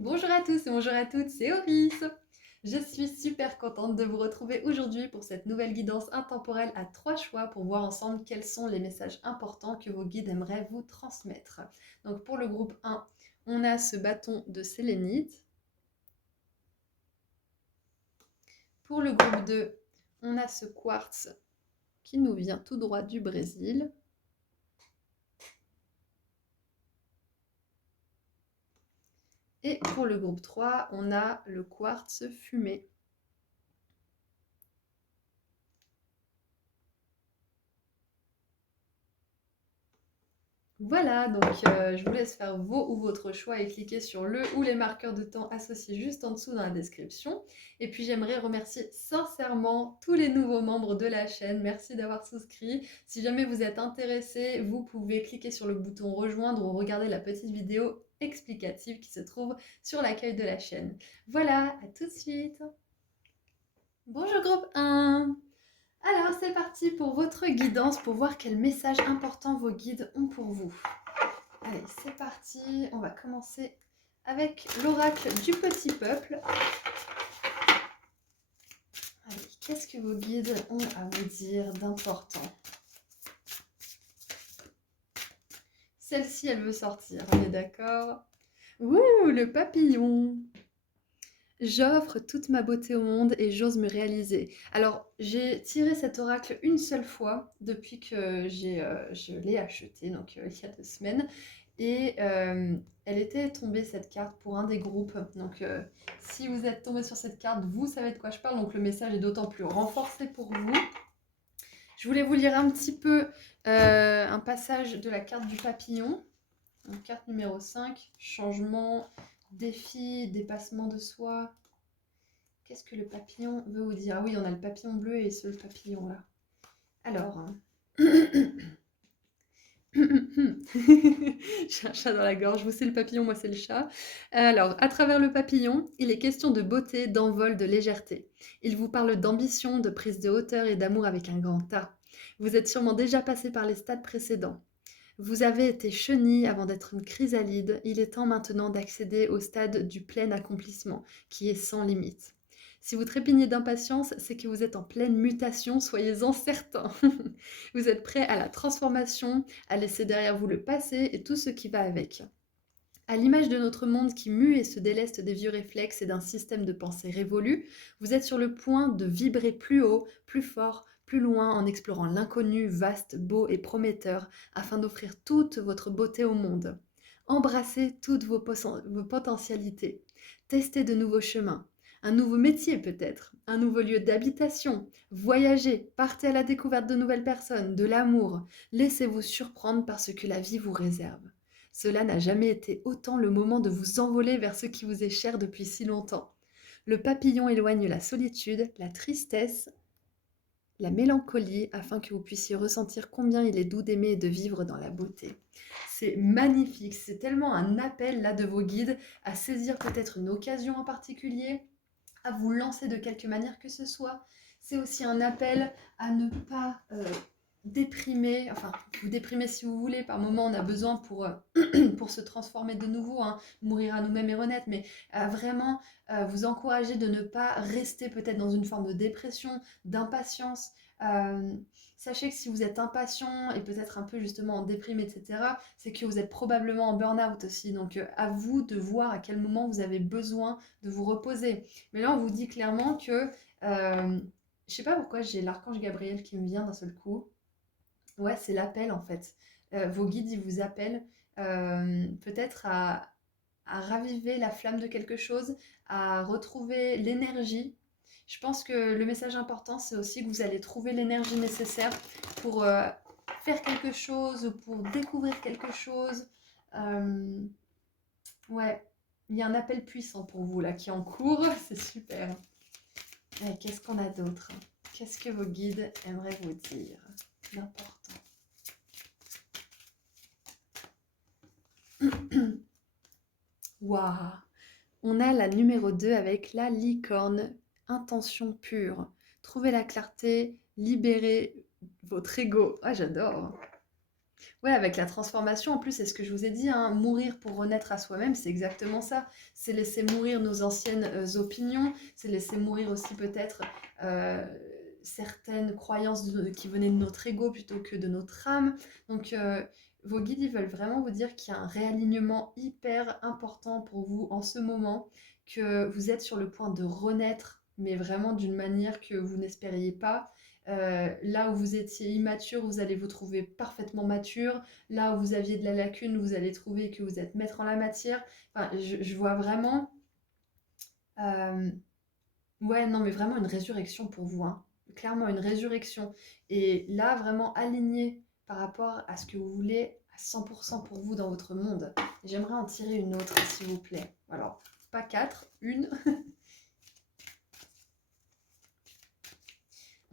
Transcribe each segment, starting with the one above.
Bonjour à tous et bonjour à toutes, c'est Oris. Je suis super contente de vous retrouver aujourd'hui pour cette nouvelle guidance intemporelle à 3 choix pour voir ensemble quels sont les messages importants que vos guides aimeraient vous transmettre. Donc pour le groupe 1, on a ce bâton de sélénite. Pour le groupe 2, on a ce quartz qui nous vient tout droit du Brésil. Et pour le groupe 3, on a le quartz fumé. Voilà, donc je vous laisse faire vos ou votre choix et cliquer sur le ou les marqueurs de temps associés juste en dessous dans la description. Et puis j'aimerais remercier sincèrement tous les nouveaux membres de la chaîne. Merci d'avoir souscrit. Si jamais vous êtes intéressé, vous pouvez cliquer sur le bouton rejoindre ou regarder la petite vidéo explicative qui se trouve sur l'accueil de la chaîne. Voilà, à tout de suite. Bonjour groupe 1. Alors c'est parti pour votre guidance pour voir quel message important vos guides ont pour vous. Allez, c'est parti. On va commencer avec l'oracle du petit peuple. Allez, qu'est-ce que vos guides ont à vous dire d'important? Celle-ci, elle veut sortir, on est d'accord? Ouh, le papillon! J'offre toute ma beauté au monde et j'ose me réaliser. Alors, j'ai tiré cet oracle une seule fois depuis que je l'ai acheté, donc il y a 2 semaines. Et elle était tombée, cette carte, pour un des groupes. Donc, si vous êtes tombé sur cette carte, vous savez de quoi je parle. Donc, le message est d'autant plus renforcé pour vous. Je voulais vous lire un petit peu un passage de la carte du papillon. Donc, carte numéro 5, changement, défi, dépassement de soi. Qu'est-ce que le papillon veut vous dire? Ah oui, on a le papillon bleu et ce papillon là. Alors, j'ai un chat dans la gorge, vous c'est le papillon, moi c'est le chat. Alors, à travers le papillon, il est question de beauté, d'envol, de légèreté. Il vous parle d'ambition, de prise de hauteur et d'amour avec un grand A. Vous êtes sûrement déjà passé par les stades précédents. Vous avez été chenille avant d'être une chrysalide. Il est temps maintenant d'accéder au stade du plein accomplissement, qui est sans limite. Si vous trépignez d'impatience, c'est que vous êtes en pleine mutation, soyez-en certains. Vous êtes prêt à la transformation, à laisser derrière vous le passé et tout ce qui va avec. À l'image de notre monde qui mue et se déleste des vieux réflexes et d'un système de pensée révolu, vous êtes sur le point de vibrer plus haut, plus fort, plus loin en explorant l'inconnu, vaste, beau et prometteur, afin d'offrir toute votre beauté au monde. Embrassez toutes vos potentialités. Testez de nouveaux chemins. Un nouveau métier peut-être, un nouveau lieu d'habitation. Voyagez, partez à la découverte de nouvelles personnes, de l'amour. Laissez-vous surprendre par ce que la vie vous réserve. Cela n'a jamais été autant le moment de vous envoler vers ce qui vous est cher depuis si longtemps. Le papillon éloigne la solitude, la tristesse, la mélancolie, afin que vous puissiez ressentir combien il est doux d'aimer et de vivre dans la beauté. C'est magnifique, c'est tellement un appel là de vos guides à saisir peut-être une occasion en particulier, à vous lancer de quelque manière que ce soit. C'est aussi un appel à ne pas déprimer, enfin, vous déprimez si vous voulez, par moment on a besoin pour se transformer de nouveau, hein, mourir à nous-mêmes et renaître, mais vraiment vous encourager de ne pas rester peut-être dans une forme de dépression, d'impatience. Euh, Sachez que si vous êtes impatient et peut-être un peu justement en déprime, etc., c'est que vous êtes probablement en burn-out aussi. Donc à vous de voir à quel moment vous avez besoin de vous reposer. Mais là, on vous dit clairement que, je sais pas pourquoi j'ai l'archange Gabriel qui me vient d'un seul coup. Ouais, c'est l'appel en fait. Vos guides, ils vous appellent peut-être à raviver la flamme de quelque chose, à retrouver l'énergie. Je pense que le message important, c'est aussi que vous allez trouver l'énergie nécessaire pour faire quelque chose ou pour découvrir quelque chose. Euh, ouais, il y a un appel puissant pour vous là qui est en cours, c'est super. Et qu'est-ce qu'on a d'autre? Qu'est-ce que vos guides aimeraient vous dire d'important? Waouh! On a la numéro 2 avec la licorne, intention pure. Trouvez la clarté, libérez votre ego. Ah, j'adore! Ouais, avec la transformation, en plus, c'est ce que je vous ai dit, hein, mourir pour renaître à soi-même, c'est exactement ça. C'est laisser mourir nos anciennes opinions, c'est laisser mourir aussi peut-être euh, certaines croyances qui venaient de notre ego plutôt que de notre âme. Donc, vos guides, ils veulent vraiment vous dire qu'il y a un réalignement hyper important pour vous en ce moment, que vous êtes sur le point de renaître, mais vraiment d'une manière que vous n'espériez pas. Là où vous étiez immature, vous allez vous trouver parfaitement mature. Là où vous aviez de la lacune, vous allez trouver que vous êtes maître en la matière. Enfin, je vois vraiment, euh, ouais, non, mais vraiment une résurrection pour vous, hein. Clairement une résurrection. Et là, vraiment aligné par rapport à ce que vous voulez à 100% pour vous dans votre monde. J'aimerais en tirer une autre, s'il vous plaît. Alors, pas quatre, une.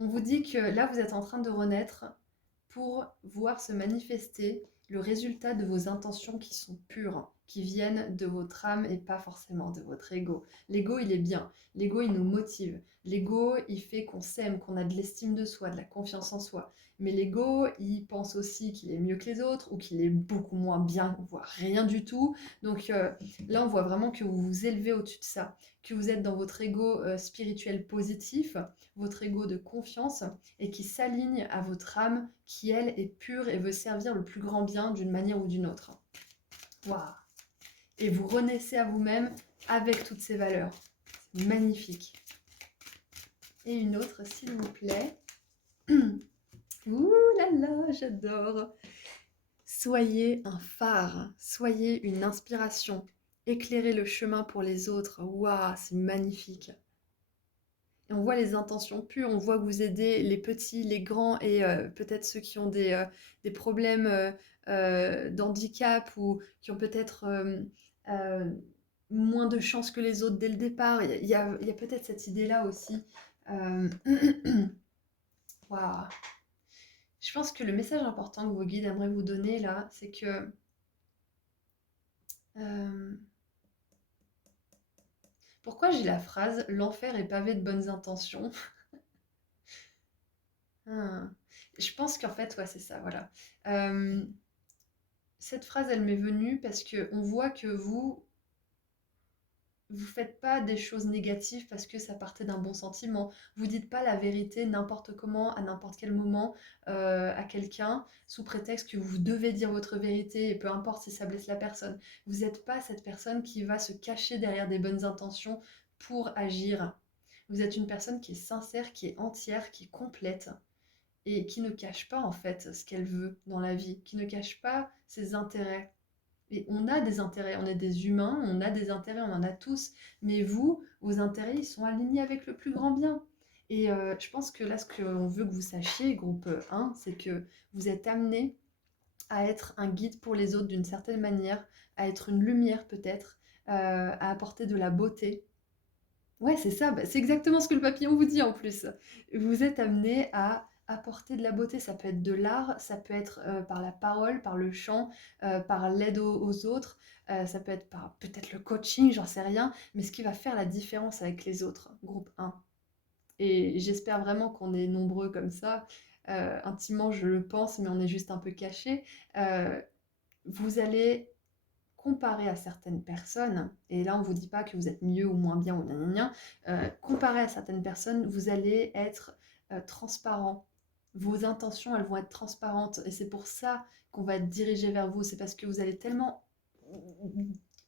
On vous dit que là, vous êtes en train de renaître pour voir se manifester le résultat de vos intentions qui sont pures, qui viennent de votre âme et pas forcément de votre ego. L'ego, il est bien. L'ego, il nous motive. L'ego, il fait qu'on s'aime, qu'on a de l'estime de soi, de la confiance en soi. Mais l'ego, il pense aussi qu'il est mieux que les autres ou qu'il est beaucoup moins bien, voire rien du tout. Donc là, on voit vraiment que vous vous élevez au-dessus de ça, que vous êtes dans votre ego spirituel positif, votre ego de confiance, et qui s'aligne à votre âme qui, elle, est pure et veut servir le plus grand bien d'une manière ou d'une autre. Waouh! Et vous renaissez à vous-même avec toutes ces valeurs. C'est magnifique. Et une autre, s'il vous plaît. Ouh là là, j'adore. Soyez un phare, soyez une inspiration. Éclairez le chemin pour les autres. Waouh, c'est magnifique. Et on voit les intentions pures, on voit que vous aidez les petits, les grands et peut-être ceux qui ont des problèmes d'handicap ou qui ont peut-être euh, moins de chance que les autres dès le départ. Il y a peut-être cette idée-là aussi. Euh, Waouh. Je pense que le message important que vos guides aimeraient vous donner là, c'est que euh, pourquoi j'ai la phrase l'enfer est pavé de bonnes intentions. Ah. Je pense qu'en fait, ouais, c'est ça, voilà. Euh, Cette phrase, elle m'est venue parce que on voit que vous faites pas des choses négatives parce que ça partait d'un bon sentiment. Vous dites pas la vérité n'importe comment, à n'importe quel moment, à quelqu'un, sous prétexte que vous devez dire votre vérité et peu importe si ça blesse la personne. Vous n'êtes pas cette personne qui va se cacher derrière des bonnes intentions pour agir. Vous êtes une personne qui est sincère, qui est entière, qui est complète et qui ne cache pas en fait ce qu'elle veut dans la vie, qui ne cache pas ses intérêts. Et on a des intérêts, on est des humains, on a des intérêts, on en a tous, mais vous, vos intérêts, ils sont alignés avec le plus grand bien. Et je pense que là, ce qu'on veut que vous sachiez, groupe 1, c'est que vous êtes amené à être un guide pour les autres d'une certaine manière, à être une lumière peut-être, à apporter de la beauté. Ouais, c'est ça, bah, c'est exactement ce que le papillon vous dit en plus. Vous êtes amené à apporter de la beauté, ça peut être de l'art, ça peut être par la parole, par le chant, par l'aide aux autres, ça peut être par peut-être le coaching, j'en sais rien, mais ce qui va faire la différence avec les autres, groupe 1. Et j'espère vraiment qu'on est nombreux comme ça. Intimement, je le pense, mais on est juste un peu cachés. Euh, vous allez comparé à certaines personnes, et là on ne vous dit pas que vous êtes mieux ou moins bien ou nan, nan, nan, comparé à certaines personnes, vous allez être transparent. Vos intentions, elles vont être transparentes, et c'est pour ça qu'on va être dirigé vers vous. C'est parce que vous allez tellement,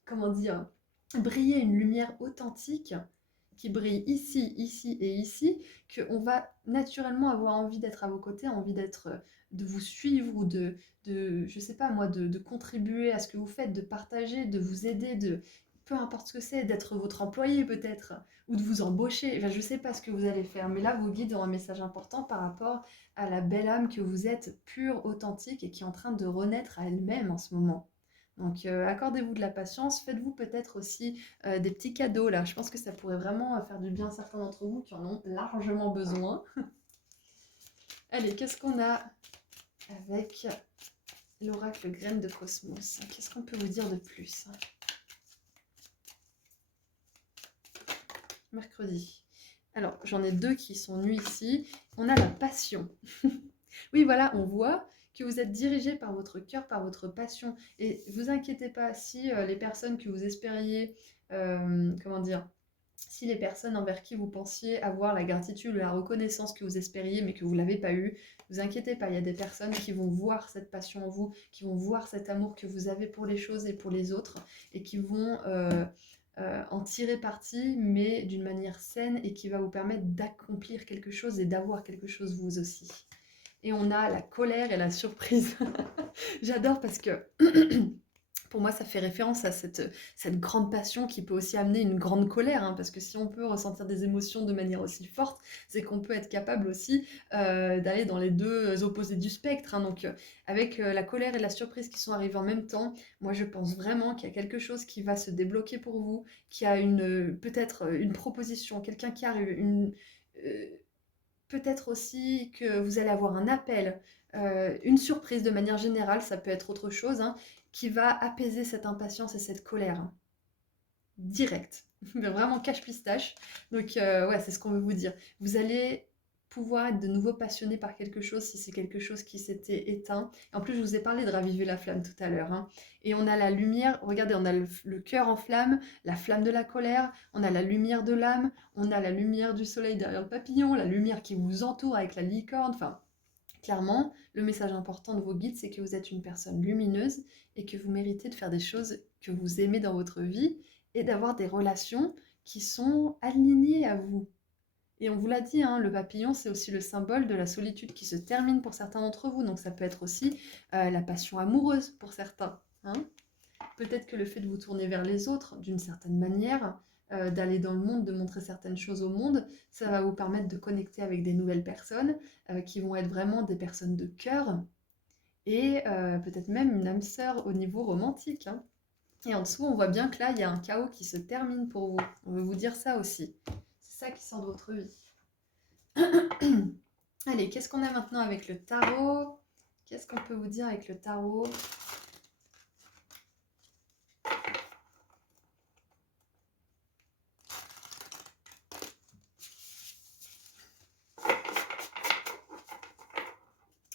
comment dire, briller une lumière authentique qui brille ici, ici et ici, qu'on va naturellement avoir envie d'être à vos côtés, envie d'être, de vous suivre ou je sais pas moi, de contribuer à ce que vous faites, de partager, de vous aider, de peu importe ce que c'est, d'être votre employé peut-être, ou de vous embaucher. Enfin, je sais pas ce que vous allez faire, mais là, vos guides ont un message important par rapport à la belle âme que vous êtes, pure, authentique et qui est en train de renaître à elle-même en ce moment. Donc, accordez-vous de la patience, faites-vous peut-être aussi des petits cadeaux là. Je pense que ça pourrait vraiment faire du bien à certains d'entre vous qui en ont largement besoin. Allez, qu'est-ce qu'on a avec l'oracle graine de cosmos? Qu'est-ce qu'on peut vous dire de plus? Mercredi. Alors, j'en ai deux qui sont nus ici. On a la passion. Oui, voilà, on voit que vous êtes dirigé par votre cœur, par votre passion. Et vous inquiétez pas, si les personnes que vous espériez, comment dire, si les personnes envers qui vous pensiez avoir la gratitude ou la reconnaissance que vous espériez mais que vous ne l'avez pas eu, vous inquiétez pas, il y a des personnes qui vont voir cette passion en vous, qui vont voir cet amour que vous avez pour les choses et pour les autres et qui vont en tirer parti mais d'une manière saine et qui va vous permettre d'accomplir quelque chose et d'avoir quelque chose vous aussi. Et on a la colère et la surprise. J'adore parce que pour moi, ça fait référence à cette grande passion qui peut aussi amener une grande colère, hein, parce que si on peut ressentir des émotions de manière aussi forte, c'est qu'on peut être capable aussi d'aller dans les deux opposés du spectre, hein. Donc, avec la colère et la surprise qui sont arrivées en même temps, moi, je pense vraiment qu'il y a quelque chose qui va se débloquer pour vous, qu'il y a peut-être une proposition, quelqu'un qui arrive, euh, peut-être aussi que vous allez avoir un appel, une surprise de manière générale, ça peut être autre chose, hein, qui va apaiser cette impatience et cette colère, hein. Direct. Vraiment cache pistache. Donc ouais, c'est ce qu'on veut vous dire. Vous allez pouvoir être de nouveau passionné par quelque chose si c'est quelque chose qui s'était éteint. En plus, je vous ai parlé de raviver la flamme tout à l'heure, hein. Et on a la lumière, regardez, on a le cœur en flamme, la flamme de la colère, on a la lumière de l'âme, on a la lumière du soleil derrière le papillon, la lumière qui vous entoure avec la licorne, enfin... Clairement, le message important de vos guides, c'est que vous êtes une personne lumineuse et que vous méritez de faire des choses que vous aimez dans votre vie et d'avoir des relations qui sont alignées à vous. Et on vous l'a dit, hein, le papillon, c'est aussi le symbole de la solitude qui se termine pour certains d'entre vous. Donc ça peut être aussi la passion amoureuse pour certains, hein. Peut-être que le fait de vous tourner vers les autres, d'une certaine manière, d'aller dans le monde, de montrer certaines choses au monde, ça va vous permettre de connecter avec des nouvelles personnes qui vont être vraiment des personnes de cœur et peut-être même une âme sœur au niveau romantique, hein. Et en dessous, on voit bien que là, il y a un chaos qui se termine pour vous. On veut vous dire ça aussi. C'est ça qui sort de votre vie. Allez, qu'est-ce qu'on a maintenant avec le tarot? Qu'est-ce qu'on peut vous dire avec le tarot?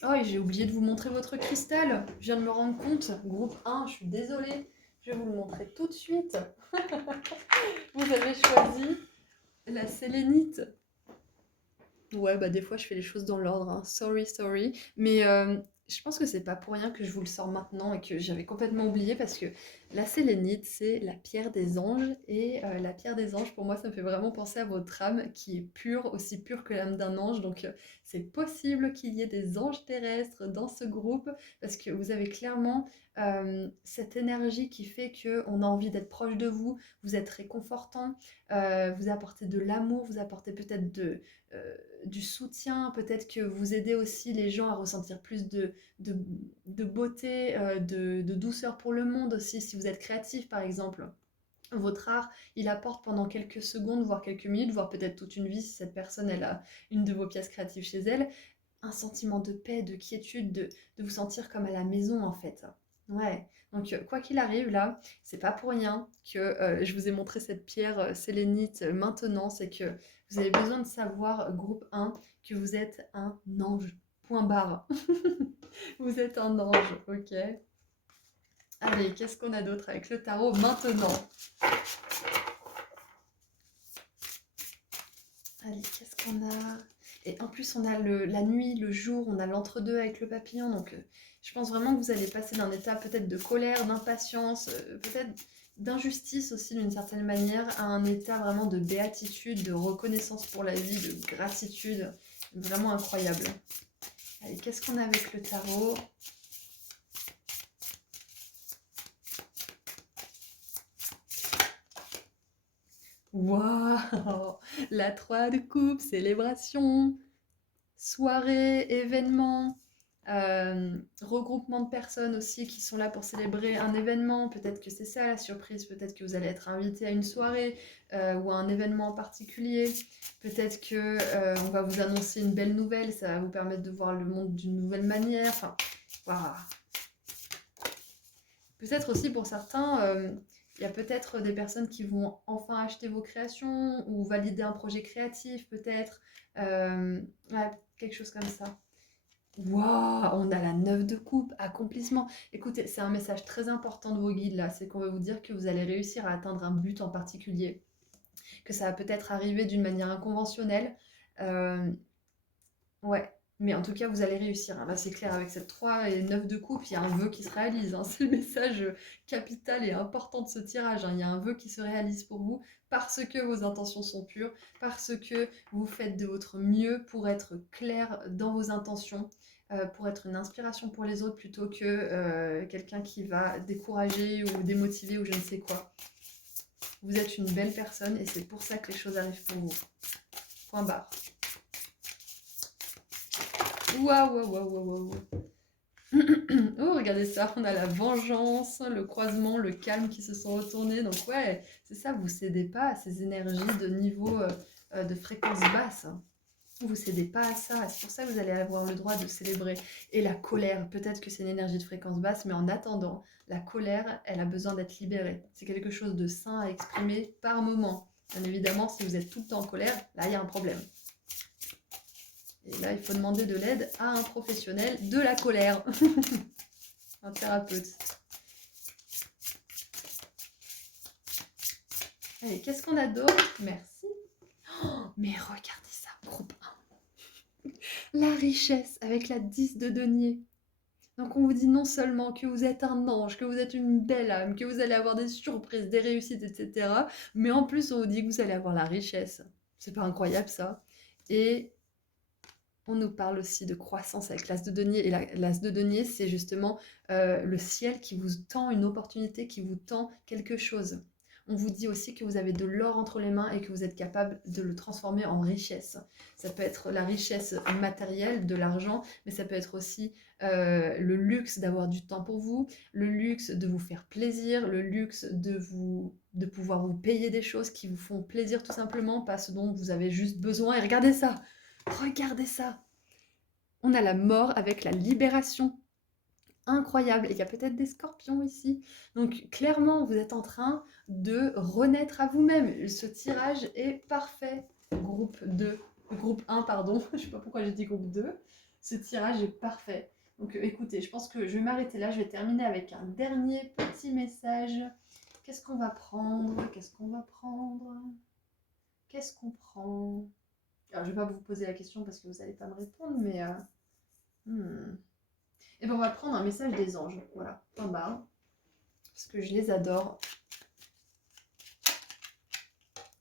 Oh, et j'ai oublié de vous montrer votre cristal. Je viens de me rendre compte. Groupe 1, je suis désolée. Je vais vous le montrer tout de suite. Vous avez choisi la sélénite. Ouais, bah des fois je fais les choses dans l'ordre, hein. Sorry, sorry. Mais je pense que c'est pas pour rien que je vous le sors maintenant et que j'avais complètement oublié parce que la sélénite, c'est la pierre des anges. Et la pierre des anges, pour moi, ça me fait vraiment penser à votre âme qui est pure, aussi pure que l'âme d'un ange. Donc c'est possible qu'il y ait des anges terrestres dans ce groupe parce que vous avez clairement cette énergie qui fait qu'on a envie d'être proche de vous. Vous êtes réconfortant, vous apportez de l'amour, vous apportez peut-être euh, du soutien, peut-être que vous aidez aussi les gens à ressentir plus de, de beauté, de douceur pour le monde aussi, si vous êtes créatif par exemple. Votre art, il apporte pendant quelques secondes, voire quelques minutes, voire peut-être toute une vie si cette personne, elle a une de vos pièces créatives chez elle, un sentiment de paix, de quiétude, de vous sentir comme à la maison en fait. Ouais, donc quoi qu'il arrive là, c'est pas pour rien que je vous ai montré cette pierre sélénite maintenant, c'est que vous avez besoin de savoir, groupe 1, que vous êtes un ange. Point barre. Vous êtes un ange, ok? Allez, qu'est-ce qu'on a d'autre avec le tarot maintenant? Allez, qu'est-ce qu'on a? Et en plus, on a la nuit, le jour, on a l'entre-deux avec le papillon. Donc, je pense vraiment que vous allez passer d'un état peut-être de colère, d'impatience, peut-être d'injustice aussi d'une certaine manière, à un état vraiment de béatitude, de reconnaissance pour la vie, de gratitude. Vraiment incroyable. Allez, qu'est-ce qu'on a avec le tarot? Waouh! La 3 de coupe, célébration, soirée, événement, regroupement de personnes aussi qui sont là pour célébrer un événement. Peut-être que c'est ça la surprise, peut-être que vous allez être invité à une soirée ou à un événement en particulier. Peut-être que on va vous annoncer une belle nouvelle, ça va vous permettre de voir le monde d'une nouvelle manière. Enfin, waouh! Peut-être aussi pour certains, il y a peut-être des personnes qui vont enfin acheter vos créations ou valider un projet créatif, peut-être. Ouais, quelque chose comme ça. Waouh, on a la 9 de coupe, accomplissement. Écoutez, c'est un message très important de vos guides là, c'est qu'on va vous dire que vous allez réussir à atteindre un but en particulier, que ça va peut-être arriver d'une manière inconventionnelle. Euh, Ouais, mais en tout cas, vous allez réussir, hein. Là, c'est clair, avec cette 3 et 9 de coupe, il y a un vœu qui se réalise, hein. C'est le message capital et important de ce tirage, hein. Il y a un vœu qui se réalise pour vous parce que vos intentions sont pures, parce que vous faites de votre mieux pour être clair dans vos intentions, pour être une inspiration pour les autres plutôt que quelqu'un qui va décourager ou démotiver ou je ne sais quoi. Vous êtes une belle personne et c'est pour ça que les choses arrivent pour vous. Point barre. Waouh, waouh, waouh, waouh, waouh. Oh, regardez ça, on a la vengeance, le croisement, le calme qui se sont retournés. Donc ouais, c'est ça, vous cédez pas à ces énergies de niveau de fréquence basse. Vous cédez pas à ça. C'est pour ça que vous allez avoir le droit de célébrer. Et la colère, peut-être que c'est une énergie de fréquence basse, mais en attendant, la colère, elle a besoin d'être libérée. C'est quelque chose de sain à exprimer par moment. Bien évidemment, si vous êtes tout le temps en colère, là, il y a un problème. Et là, il faut demander de l'aide à un professionnel de la colère. Un thérapeute. Allez, qu'est-ce qu'on a d'autre? Merci. Oh, mais regardez ça, groupe 1. La richesse avec la 10 de denier. Donc on vous dit non seulement que vous êtes un ange, que vous êtes une belle âme, que vous allez avoir des surprises, des réussites, etc. Mais en plus on vous dit que vous allez avoir la richesse. C'est pas incroyable ça? Et on nous parle aussi de croissance avec l'as de denier. Et l'as de denier, c'est justement le ciel qui vous tend une opportunité, qui vous tend quelque chose. On vous dit aussi que vous avez de l'or entre les mains et que vous êtes capable de le transformer en richesse. Ça peut être la richesse matérielle, de l'argent, mais ça peut être aussi le luxe d'avoir du temps pour vous, le luxe de vous faire plaisir, le luxe de pouvoir vous payer des choses qui vous font plaisir tout simplement, pas ce dont vous avez juste besoin. Et regardez ça! Regardez ça! On a la mort avec la libération. Incroyable. Et il y a peut-être des scorpions ici. Donc clairement, vous êtes en train de renaître à vous-même. Ce tirage est parfait. Groupe 2. Groupe 1, pardon. Je ne sais pas pourquoi j'ai dit groupe 2. Ce tirage est parfait. Donc écoutez, je pense que je vais m'arrêter là. Je vais terminer avec un dernier petit message. Qu'est-ce qu'on va prendre? Qu'est-ce qu'on va prendre? Qu'est-ce qu'on prend? Alors, je ne vais pas vous poser la question parce que vous n'allez pas me répondre, mais... Et ben on va prendre un message des anges. Voilà, en bas. Parce que je les adore.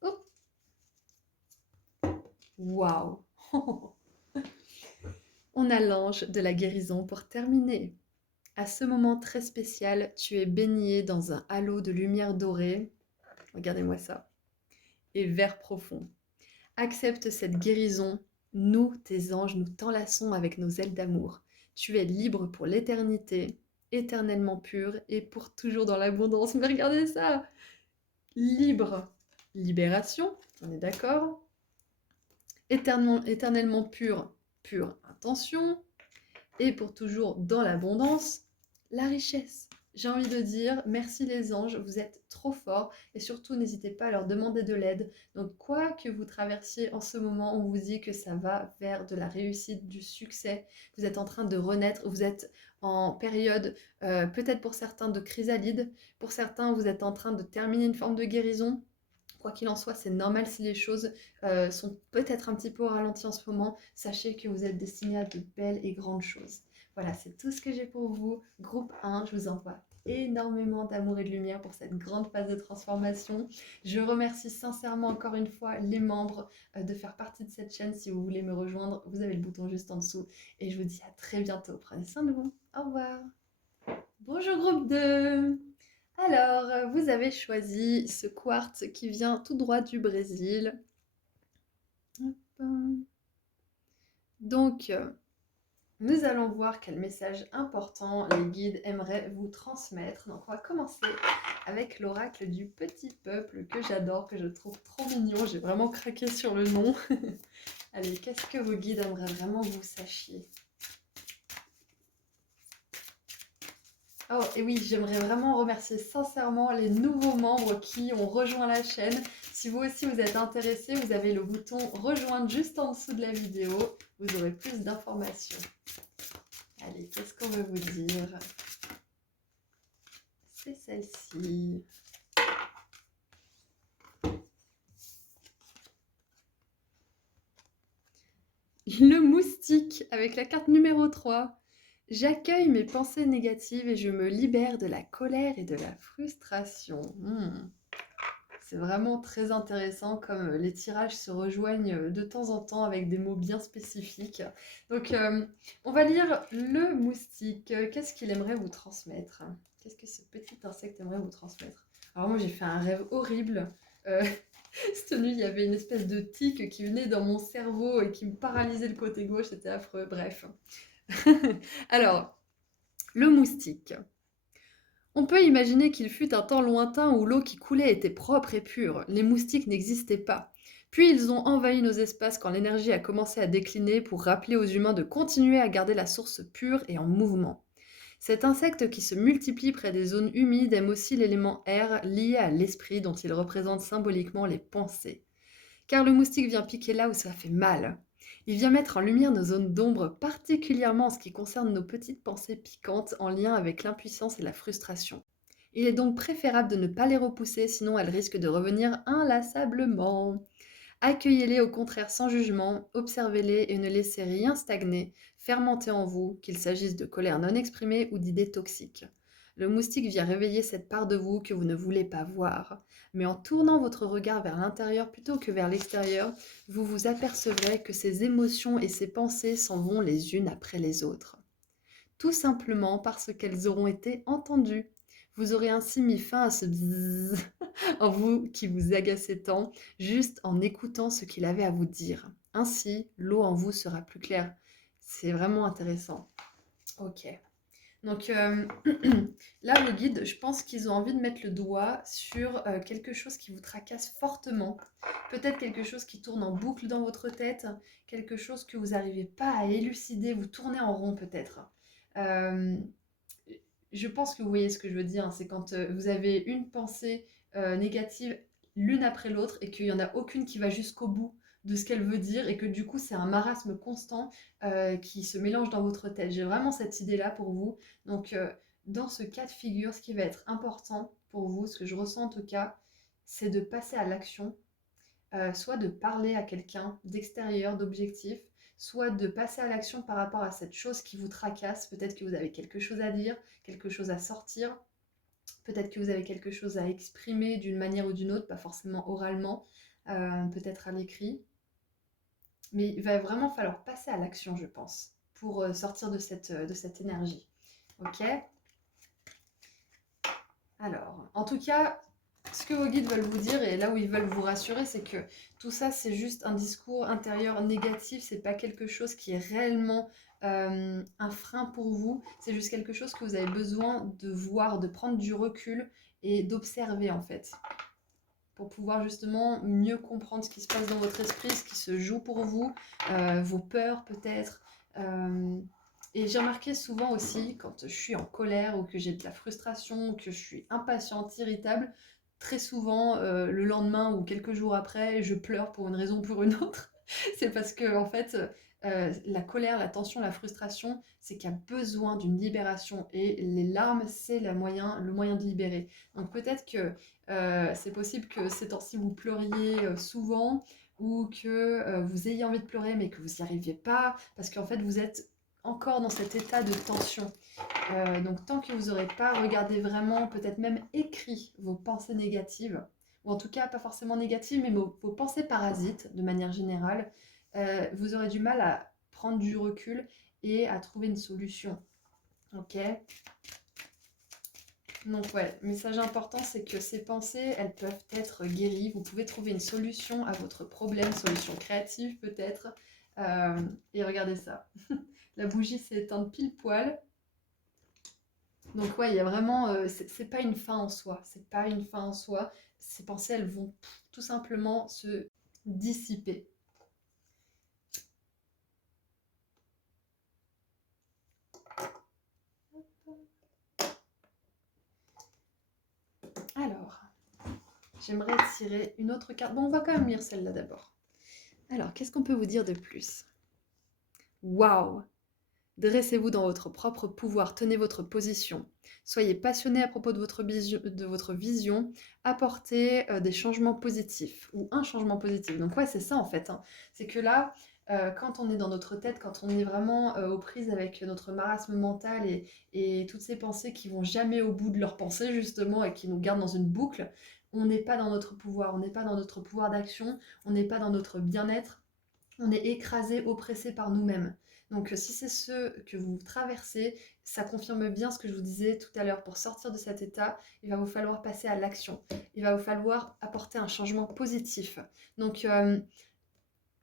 Oh. Waouh. On a l'ange de la guérison pour terminer. À ce moment très spécial, tu es baigné dans un halo de lumière dorée. Regardez-moi ça. Et vert profond. Accepte cette guérison. Nous, tes anges, nous t'enlaçons avec nos ailes d'amour. Tu es libre pour l'éternité, éternellement pur et pour toujours dans l'abondance. Mais regardez ça! Libre, libération, on est d'accord. Éternellement pur, pure intention. Et pour toujours dans l'abondance, la richesse. J'ai envie de dire, merci les anges, vous êtes trop forts et surtout n'hésitez pas à leur demander de l'aide. Donc quoi que vous traversiez en ce moment, on vous dit que ça va vers de la réussite, du succès. Vous êtes en train de renaître, vous êtes en période peut-être pour certains de chrysalide, pour certains vous êtes en train de terminer une forme de guérison. Quoi qu'il en soit, c'est normal si les choses sont peut-être un petit peu au ralenti en ce moment. Sachez que vous êtes destiné à de belles et grandes choses. Voilà, c'est tout ce que j'ai pour vous. Groupe 1, je vous envoie énormément d'amour et de lumière pour cette grande phase de transformation. Je remercie sincèrement encore une fois les membres de faire partie de cette chaîne. Si vous voulez me rejoindre, vous avez le bouton juste en dessous. Et je vous dis à très bientôt. Prenez soin de vous. Au revoir. Bonjour groupe 2. Alors, vous avez choisi ce quartz qui vient tout droit du Brésil. Hop. Donc, nous allons voir quel message important les guides aimeraient vous transmettre. Donc, on va commencer avec l'oracle du petit peuple que j'adore, que je trouve trop mignon. J'ai vraiment craqué sur le nom. Allez, qu'est-ce que vos guides aimeraient vraiment que vous sachiez? Oh, et oui, j'aimerais vraiment remercier sincèrement les nouveaux membres qui ont rejoint la chaîne. Si Si vous aussi vous êtes intéressé, vous avez le bouton rejoindre juste en dessous de la vidéo. Vous aurez plus d'informations. Allez, qu'est-ce qu'on veut vous dire? C'est celle-ci. Le moustique avec la carte numéro 3. J'accueille mes pensées négatives et je me libère de la colère et de la frustration. C'est vraiment très intéressant comme les tirages se rejoignent de temps en temps avec des mots bien spécifiques. Donc, on va lire le moustique. Qu'est-ce qu'il aimerait vous transmettre? Qu'est-ce que ce petit insecte aimerait vous transmettre? Alors moi, j'ai fait un rêve horrible. Euh, Cette nuit, il y avait une espèce de tic qui venait dans mon cerveau et qui me paralysait le côté gauche. C'était affreux. Bref. Alors, le moustique. On peut imaginer qu'il fut un temps lointain où l'eau qui coulait était propre et pure, les moustiques n'existaient pas. Puis ils ont envahi nos espaces quand l'énergie a commencé à décliner pour rappeler aux humains de continuer à garder la source pure et en mouvement. Cet insecte qui se multiplie près des zones humides aime aussi l'élément air lié à l'esprit dont il représente symboliquement les pensées. Car le moustique vient piquer là où ça fait mal. Il vient mettre en lumière nos zones d'ombre, particulièrement en ce qui concerne nos petites pensées piquantes en lien avec l'impuissance et la frustration. Il est donc préférable de ne pas les repousser, sinon elles risquent de revenir inlassablement. Accueillez-les au contraire sans jugement, observez-les et ne laissez rien stagner, fermenter en vous, qu'il s'agisse de colère non exprimée ou d'idées toxiques. Le moustique vient réveiller cette part de vous que vous ne voulez pas voir. Mais en tournant votre regard vers l'intérieur plutôt que vers l'extérieur, vous vous apercevrez que ces émotions et ces pensées s'en vont les unes après les autres. Tout simplement parce qu'elles auront été entendues. Vous aurez ainsi mis fin à ce bzzz en vous qui vous agacez tant, juste en écoutant ce qu'il avait à vous dire. Ainsi, l'eau en vous sera plus claire. C'est vraiment intéressant. Ok. Donc là, le guide, je pense qu'ils ont envie de mettre le doigt sur quelque chose qui vous tracasse fortement. Peut-être quelque chose qui tourne en boucle dans votre tête, quelque chose que vous n'arrivez pas à élucider, vous tournez en rond peut-être. Euh, je pense que vous voyez ce que je veux dire, hein. C'est quand vous avez une pensée négative l'une après l'autre et qu'il n'y en a aucune qui va jusqu'au bout de ce qu'elle veut dire et que du coup c'est un marasme constant qui se mélange dans votre tête. J'ai vraiment cette idée-là pour vous. Donc dans ce cas de figure, ce qui va être important pour vous, ce que je ressens en tout cas, c'est de passer à l'action, soit de parler à quelqu'un d'extérieur, d'objectif, soit de passer à l'action par rapport à cette chose qui vous tracasse. Peut-être que vous avez quelque chose à dire, quelque chose à sortir, peut-être que vous avez quelque chose à exprimer d'une manière ou d'une autre, pas forcément oralement, peut-être à l'écrit. Mais il va vraiment falloir passer à l'action, je pense, pour sortir de cette énergie. Ok? Alors, en tout cas, ce que vos guides veulent vous dire et là où ils veulent vous rassurer, c'est que tout ça, c'est juste un discours intérieur négatif, c'est pas quelque chose qui est réellement un frein pour vous, c'est juste quelque chose que vous avez besoin de voir, de prendre du recul et d'observer en fait, pour pouvoir justement mieux comprendre ce qui se passe dans votre esprit, ce qui se joue pour vous, vos peurs peut-être. Et j'ai remarqué souvent aussi, quand je suis en colère ou que j'ai de la frustration, ou que je suis impatiente, irritable, très souvent, le lendemain ou quelques jours après, je pleure pour une raison ou pour une autre. C'est parce que, en fait, la colère, la tension, la frustration, c'est qu'il y a besoin d'une libération. Et les larmes, c'est le moyen de libérer. Donc peut-être que c'est possible que ces temps-ci, vous pleuriez souvent ou que vous ayez envie de pleurer mais que vous n'y arriviez pas parce qu'en fait, vous êtes encore dans cet état de tension. Donc tant que vous n'aurez pas regardé vraiment, peut-être même écrit vos pensées négatives, ou en tout cas pas forcément négatives, mais vos pensées parasites de manière générale, vous aurez du mal à prendre du recul et à trouver une solution. Ok? Donc ouais, le message important, c'est que ces pensées, elles peuvent être guéries. Vous pouvez trouver une solution à votre problème, solution créative peut-être. Et regardez ça. La bougie s'est éteinte pile poil. Donc ouais, il y a vraiment, c'est pas une fin en soi. C'est pas une fin en soi. Ces pensées, elles vont tout simplement se dissiper. Alors, J'aimerais tirer une autre carte. Bon, on va quand même lire celle-là d'abord. Alors, qu'est-ce qu'on peut vous dire de plus? Waouh! Dressez-vous dans votre propre pouvoir, tenez votre position. Soyez passionné à propos de votre vision, apportez des changements positifs ou un changement positif. Donc ouais, c'est ça en fait, hein. C'est que là, quand on est dans notre tête, quand on est vraiment aux prises avec notre marasme mental et toutes ces pensées qui vont jamais au bout de leurs pensées justement et qui nous gardent dans une boucle, on n'est pas dans notre pouvoir, on n'est pas dans notre pouvoir d'action, on n'est pas dans notre bien-être, on est écrasé, oppressé par nous-mêmes. Donc si c'est ce que vous traversez, ça confirme bien ce que je vous disais tout à l'heure. Pour sortir de cet état, il va vous falloir passer à l'action. Il va vous falloir apporter un changement positif. Donc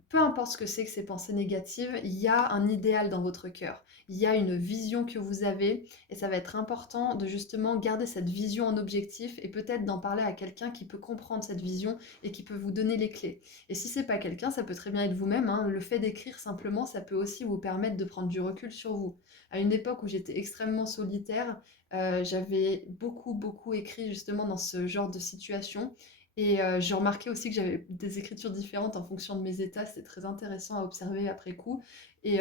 peu importe ce que c'est que ces pensées négatives, il y a un idéal dans votre cœur. Il y a une vision que vous avez et ça va être important de justement garder cette vision en objectif et peut-être d'en parler à quelqu'un qui peut comprendre cette vision et qui peut vous donner les clés. Et si c'est pas quelqu'un, ça peut très bien être vous-même, hein. Le fait d'écrire simplement, ça peut aussi vous permettre de prendre du recul sur vous. À une époque où j'étais extrêmement solitaire, j'avais beaucoup écrit justement dans ce genre de situation et j'ai remarqué aussi que j'avais des écritures différentes en fonction de mes états. C'était très intéressant à observer après coup. Et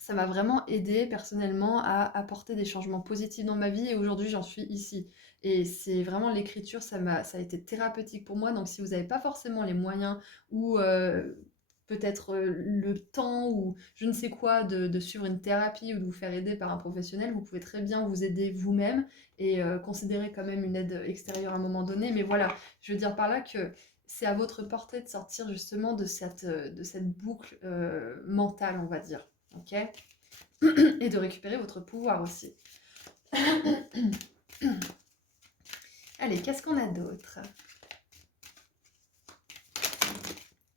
ça m'a vraiment aidé personnellement à apporter des changements positifs dans ma vie. Et aujourd'hui, j'en suis ici. Et c'est vraiment l'écriture, ça a été thérapeutique pour moi. Donc si vous n'avez pas forcément les moyens ou peut-être le temps ou je ne sais quoi de suivre une thérapie ou de vous faire aider par un professionnel, vous pouvez très bien vous aider vous-même et considérer quand même une aide extérieure à un moment donné. Mais voilà, je veux dire par là que c'est à votre portée de sortir justement de cette boucle mentale, on va dire. Ok? Et de récupérer votre pouvoir aussi. Allez, qu'est-ce qu'on a d'autre?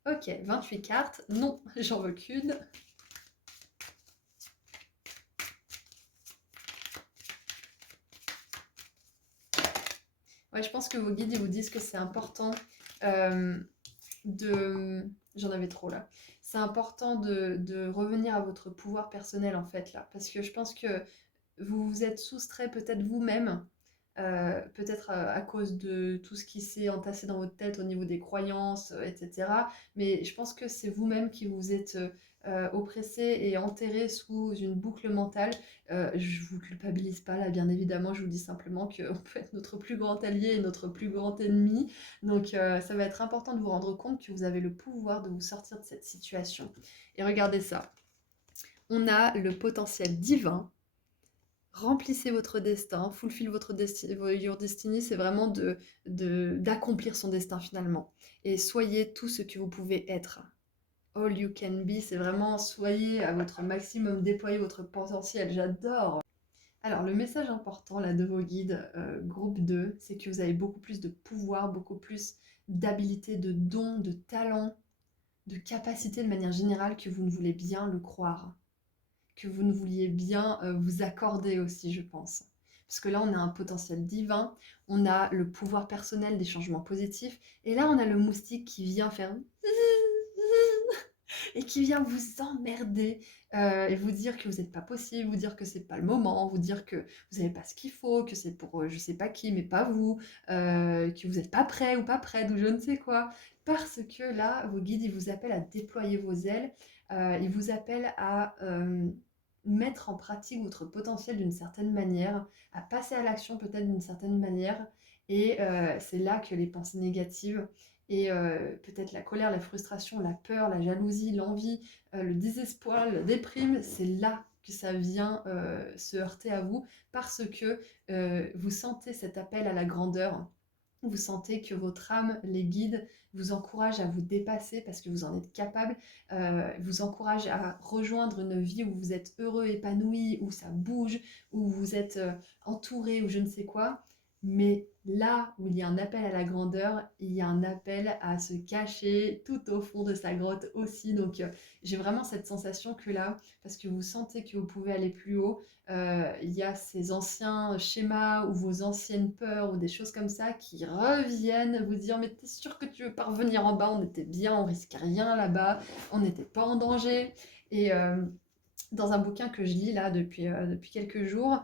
Ok, 28 cartes. Non, j'en veux qu'une. Ouais, je pense que vos guides, ils vous disent que c'est important euh, de... J'en avais trop là. C'est important de revenir à votre pouvoir personnel en fait là. Parce que je pense que vous vous êtes soustrait peut-être vous-même, peut-être à cause de tout ce qui s'est entassé dans votre tête au niveau des croyances, etc. Mais je pense que c'est vous-même qui vous êtes oppressé et enterré sous une boucle mentale. Je vous culpabilise pas là, bien évidemment, je vous dis simplement qu'on peut être notre plus grand allié et notre plus grand ennemi. Donc ça va être important de vous rendre compte que vous avez le pouvoir de vous sortir de cette situation. Et regardez ça, on a le potentiel divin. Remplissez votre destin, fulfill votre your destiny, c'est vraiment d'accomplir son destin finalement. Et soyez tout ce que vous pouvez être. All you can be, c'est vraiment soyez à votre maximum, déployez votre potentiel, j'adore. Alors le message important là de vos guides, groupe 2, c'est que vous avez beaucoup plus de pouvoir, beaucoup plus d'habilité, de dons, de talents, de capacités de manière générale que vous ne voulez bien le croire, que vous ne vouliez bien vous accorder aussi, je pense. Parce que là, on a un potentiel divin, on a le pouvoir personnel des changements positifs, et là, on a le moustique qui vient faire et qui vient vous emmerder et vous dire que vous n'êtes pas possible, vous dire que c'est pas le moment, vous dire que vous n'avez pas ce qu'il faut, que c'est pour je sais pas qui, mais pas vous, que vous n'êtes pas prêt ou pas prête ou je ne sais quoi. Parce que là, vos guides, ils vous appellent à déployer vos ailes, ils vous appellent à mettre en pratique votre potentiel d'une certaine manière, à passer à l'action peut-être d'une certaine manière. Et c'est là que les pensées négatives et peut-être la colère, la frustration, la peur, la jalousie, l'envie, le désespoir, la déprime, c'est là que ça vient se heurter à vous parce que vous sentez cet appel à la grandeur. Vous sentez que votre âme, les guides, vous encourage à vous dépasser parce que vous en êtes capable, vous encourage à rejoindre une vie où vous êtes heureux, épanoui, où ça bouge, où vous êtes entouré ou je ne sais quoi. Mais là où il y a un appel à la grandeur, il y a un appel à se cacher tout au fond de sa grotte aussi. Donc j'ai vraiment cette sensation que là, parce que vous sentez que vous pouvez aller plus haut, il y a ces anciens schémas ou vos anciennes peurs ou des choses comme ça qui reviennent vous dire mais t'es sûr que tu veux pas revenir en bas, on était bien, on risquait rien là-bas, on n'était pas en danger. Et dans un bouquin que je lis là depuis quelques jours,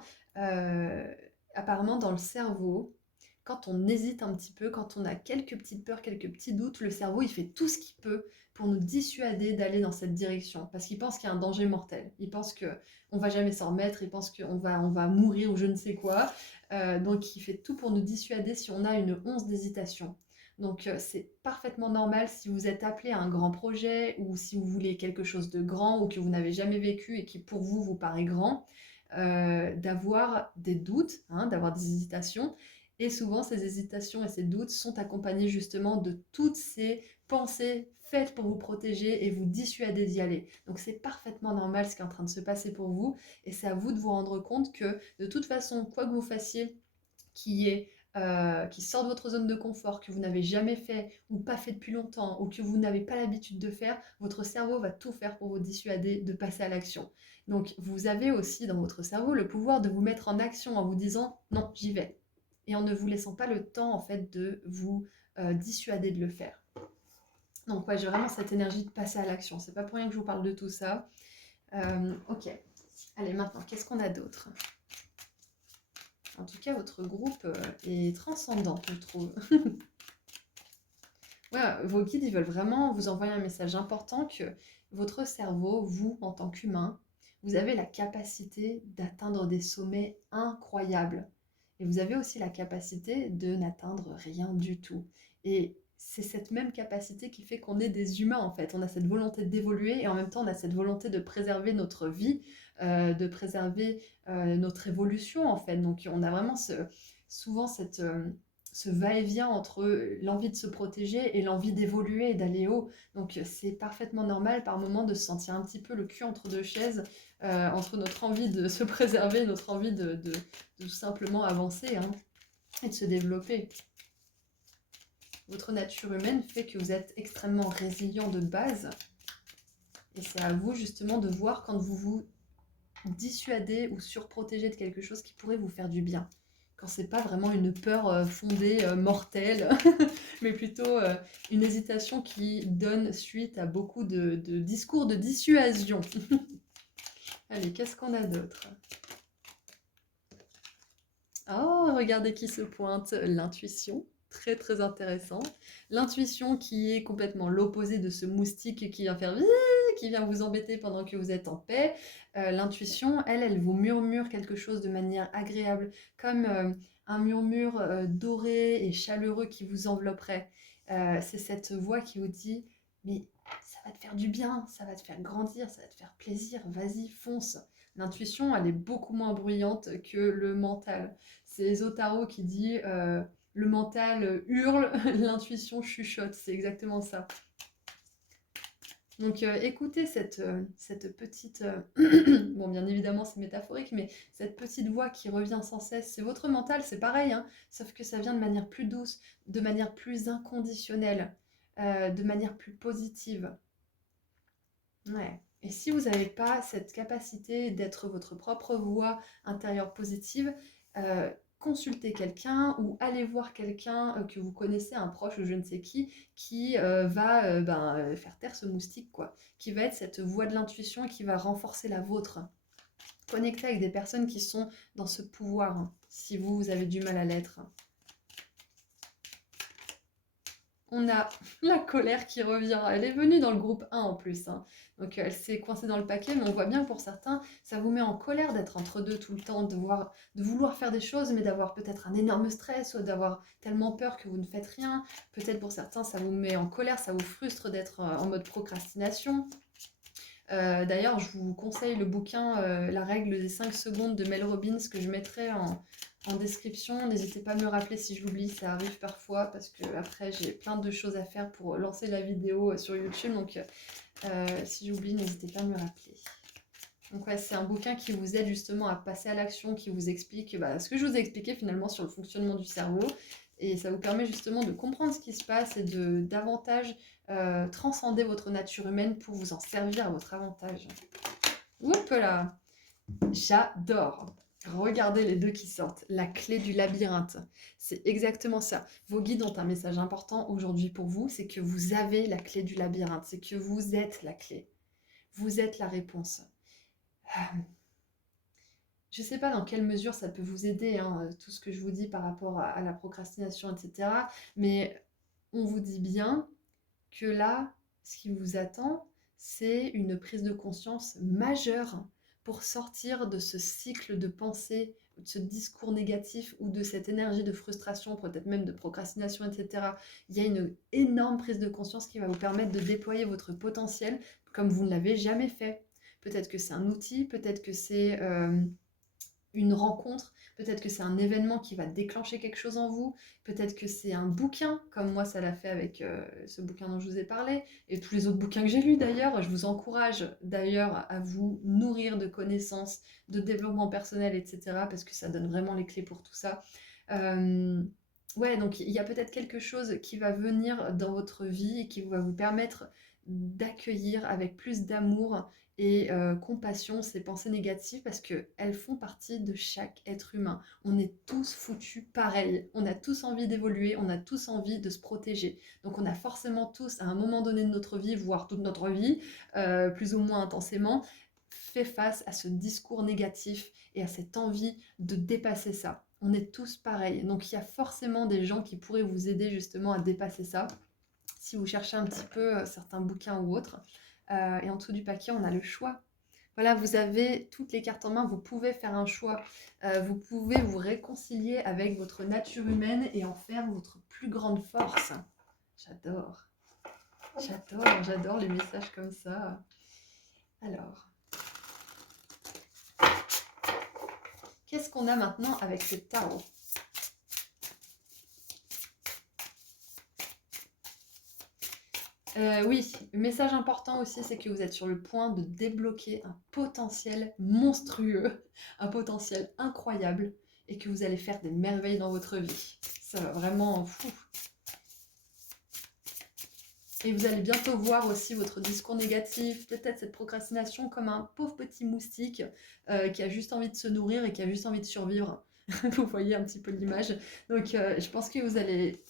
apparemment dans le cerveau, quand on hésite un petit peu, quand on a quelques petites peurs, quelques petits doutes, le cerveau, il fait tout ce qu'il peut pour nous dissuader d'aller dans cette direction, parce qu'il pense qu'il y a un danger mortel. Il pense que on va jamais s'en remettre, il pense on va mourir ou je ne sais quoi. Donc il fait tout pour nous dissuader si on a une once d'hésitation. Donc c'est parfaitement normal si vous êtes appelé à un grand projet ou si vous voulez quelque chose de grand ou que vous n'avez jamais vécu et qui pour vous vous paraît grand, d'avoir des doutes, hein, d'avoir des hésitations. Et souvent ces hésitations et ces doutes sont accompagnés justement de toutes ces pensées faites pour vous protéger et vous dissuader d'y aller. Donc c'est parfaitement normal ce qui est en train de se passer pour vous et c'est à vous de vous rendre compte que de toute façon, quoi que vous fassiez, qui sort de votre zone de confort, que vous n'avez jamais fait ou pas fait depuis longtemps ou que vous n'avez pas l'habitude de faire, votre cerveau va tout faire pour vous dissuader de passer à l'action. Donc vous avez aussi dans votre cerveau le pouvoir de vous mettre en action en vous disant non, j'y vais. Et en ne vous laissant pas le temps en fait de vous dissuader de le faire. Donc ouais, j'ai vraiment cette énergie de passer à l'action. C'est pas pour rien que je vous parle de tout ça. Ok. Allez, maintenant, qu'est-ce qu'on a d'autre? En tout cas, votre groupe est transcendant, je trouve. Ouais, vos guides, ils veulent vraiment vous envoyer un message important que votre cerveau, vous, en tant qu'humain, vous avez la capacité d'atteindre des sommets incroyables. Et vous avez aussi la capacité de n'atteindre rien du tout. Et c'est cette même capacité qui fait qu'on est des humains, en fait. On a cette volonté d'évoluer et en même temps, on a cette volonté de préserver notre vie, de préserver notre évolution, en fait. Donc, on a vraiment souvent ce va-et-vient entre l'envie de se protéger et l'envie d'évoluer et d'aller haut. Donc c'est parfaitement normal par moment de se sentir un petit peu le cul entre deux chaises, entre notre envie de se préserver et notre envie de tout simplement avancer, hein, et de se développer. Votre nature humaine fait que vous êtes extrêmement résilient de base. Et c'est à vous justement de voir quand vous vous dissuadez ou surprotégez de quelque chose qui pourrait vous faire du bien. Quand c'est pas vraiment une peur fondée, mortelle, mais plutôt une hésitation qui donne suite à beaucoup de discours de dissuasion. Allez, qu'est-ce qu'on a d'autre? Oh, regardez qui se pointe, l'intuition. Très très intéressant. L'intuition qui est complètement l'opposé de ce moustique qui vient faire qui vient vous embêter pendant que vous êtes en paix. L'intuition, elle vous murmure quelque chose de manière agréable, comme un murmure doré et chaleureux qui vous envelopperait. C'est cette voix qui vous dit, mais ça va te faire du bien, ça va te faire grandir, ça va te faire plaisir, vas-y, fonce. L'intuition, elle est beaucoup moins bruyante que le mental. C'est Zotaro qui dit le mental hurle, l'intuition chuchote. C'est exactement ça. Donc écoutez cette petite... bon, bien évidemment, c'est métaphorique, mais cette petite voix qui revient sans cesse, c'est votre mental, c'est pareil, hein, sauf que ça vient de manière plus douce, de manière plus inconditionnelle, de manière plus positive. Ouais. Et si vous n'avez pas cette capacité d'être votre propre voix intérieure positive, consultez quelqu'un ou allez voir quelqu'un que vous connaissez, un proche ou je ne sais qui va faire taire ce moustique, quoi. Qui va être cette voix de l'intuition et qui va renforcer la vôtre. Connectez avec des personnes qui sont dans ce pouvoir, hein, si vous avez du mal à l'être. On a la colère qui revient. Elle est venue dans le groupe 1 en plus, hein. Donc elle s'est coincée dans le paquet, mais on voit bien que pour certains, ça vous met en colère d'être entre deux tout le temps, de vouloir faire des choses, mais d'avoir peut-être un énorme stress ou d'avoir tellement peur que vous ne faites rien. Peut-être pour certains, ça vous met en colère, ça vous frustre d'être en mode procrastination. D'ailleurs, je vous conseille le bouquin La règle des 5 secondes de Mel Robbins que je mettrai en description. N'hésitez pas à me rappeler si je l'oublie, ça arrive parfois parce que après j'ai plein de choses à faire pour lancer la vidéo sur YouTube. Donc si j'oublie, n'hésitez pas à me rappeler. Donc ouais, c'est un bouquin qui vous aide justement à passer à l'action, qui vous explique ce que je vous ai expliqué finalement sur le fonctionnement du cerveau. Et ça vous permet justement de comprendre ce qui se passe et de davantage transcender votre nature humaine pour vous en servir à votre avantage. Oups là, j'adore. Regardez les deux qui sortent. La clé du labyrinthe. C'est exactement ça. Vos guides ont un message important aujourd'hui pour vous, c'est que vous avez la clé du labyrinthe. C'est que vous êtes la clé. Vous êtes la réponse. je ne sais pas dans quelle mesure ça peut vous aider, hein, tout ce que je vous dis par rapport à la procrastination, etc. Mais on vous dit bien que là, ce qui vous attend, c'est une prise de conscience majeure pour sortir de ce cycle de pensée, de ce discours négatif ou de cette énergie de frustration, peut-être même de procrastination, etc. Il y a une énorme prise de conscience qui va vous permettre de déployer votre potentiel comme vous ne l'avez jamais fait. Peut-être que c'est un outil, peut-être que c'est une rencontre, peut-être que c'est un événement qui va déclencher quelque chose en vous, peut-être que c'est un bouquin, comme moi ça l'a fait avec ce bouquin dont je vous ai parlé, et tous les autres bouquins que j'ai lus d'ailleurs. Je vous encourage d'ailleurs à vous nourrir de connaissances, de développement personnel, etc., parce que ça donne vraiment les clés pour tout ça. Euh, ouais, donc il y a peut-être quelque chose qui va venir dans votre vie et qui va vous permettre d'accueillir avec plus d'amour et compassion ces pensées négatives parce qu'elles font partie de chaque être humain. On est tous foutus pareil, on a tous envie d'évoluer, on a tous envie de se protéger. Donc on a forcément tous, à un moment donné de notre vie, voire toute notre vie, plus ou moins intensément, fait face à ce discours négatif et à cette envie de dépasser ça. On est tous pareils. Donc il y a forcément des gens qui pourraient vous aider justement à dépasser ça si vous cherchez un petit peu certains bouquins ou autres. Et en dessous du paquet, on a le choix. Voilà, vous avez toutes les cartes en main, vous pouvez faire un choix. Vous pouvez vous réconcilier avec votre nature humaine et en faire votre plus grande force. J'adore. J'adore les messages comme ça. Alors, qu'est-ce qu'on a maintenant avec ce tarot ? Oui, le message important aussi, c'est que vous êtes sur le point de débloquer un potentiel monstrueux, un potentiel incroyable, et que vous allez faire des merveilles dans votre vie. Ça va vraiment fou. Et vous allez bientôt voir aussi votre discours négatif, peut-être cette procrastination comme un pauvre petit moustique qui a juste envie de se nourrir et qui a juste envie de survivre. Vous voyez un petit peu l'image. Donc je pense que vous allez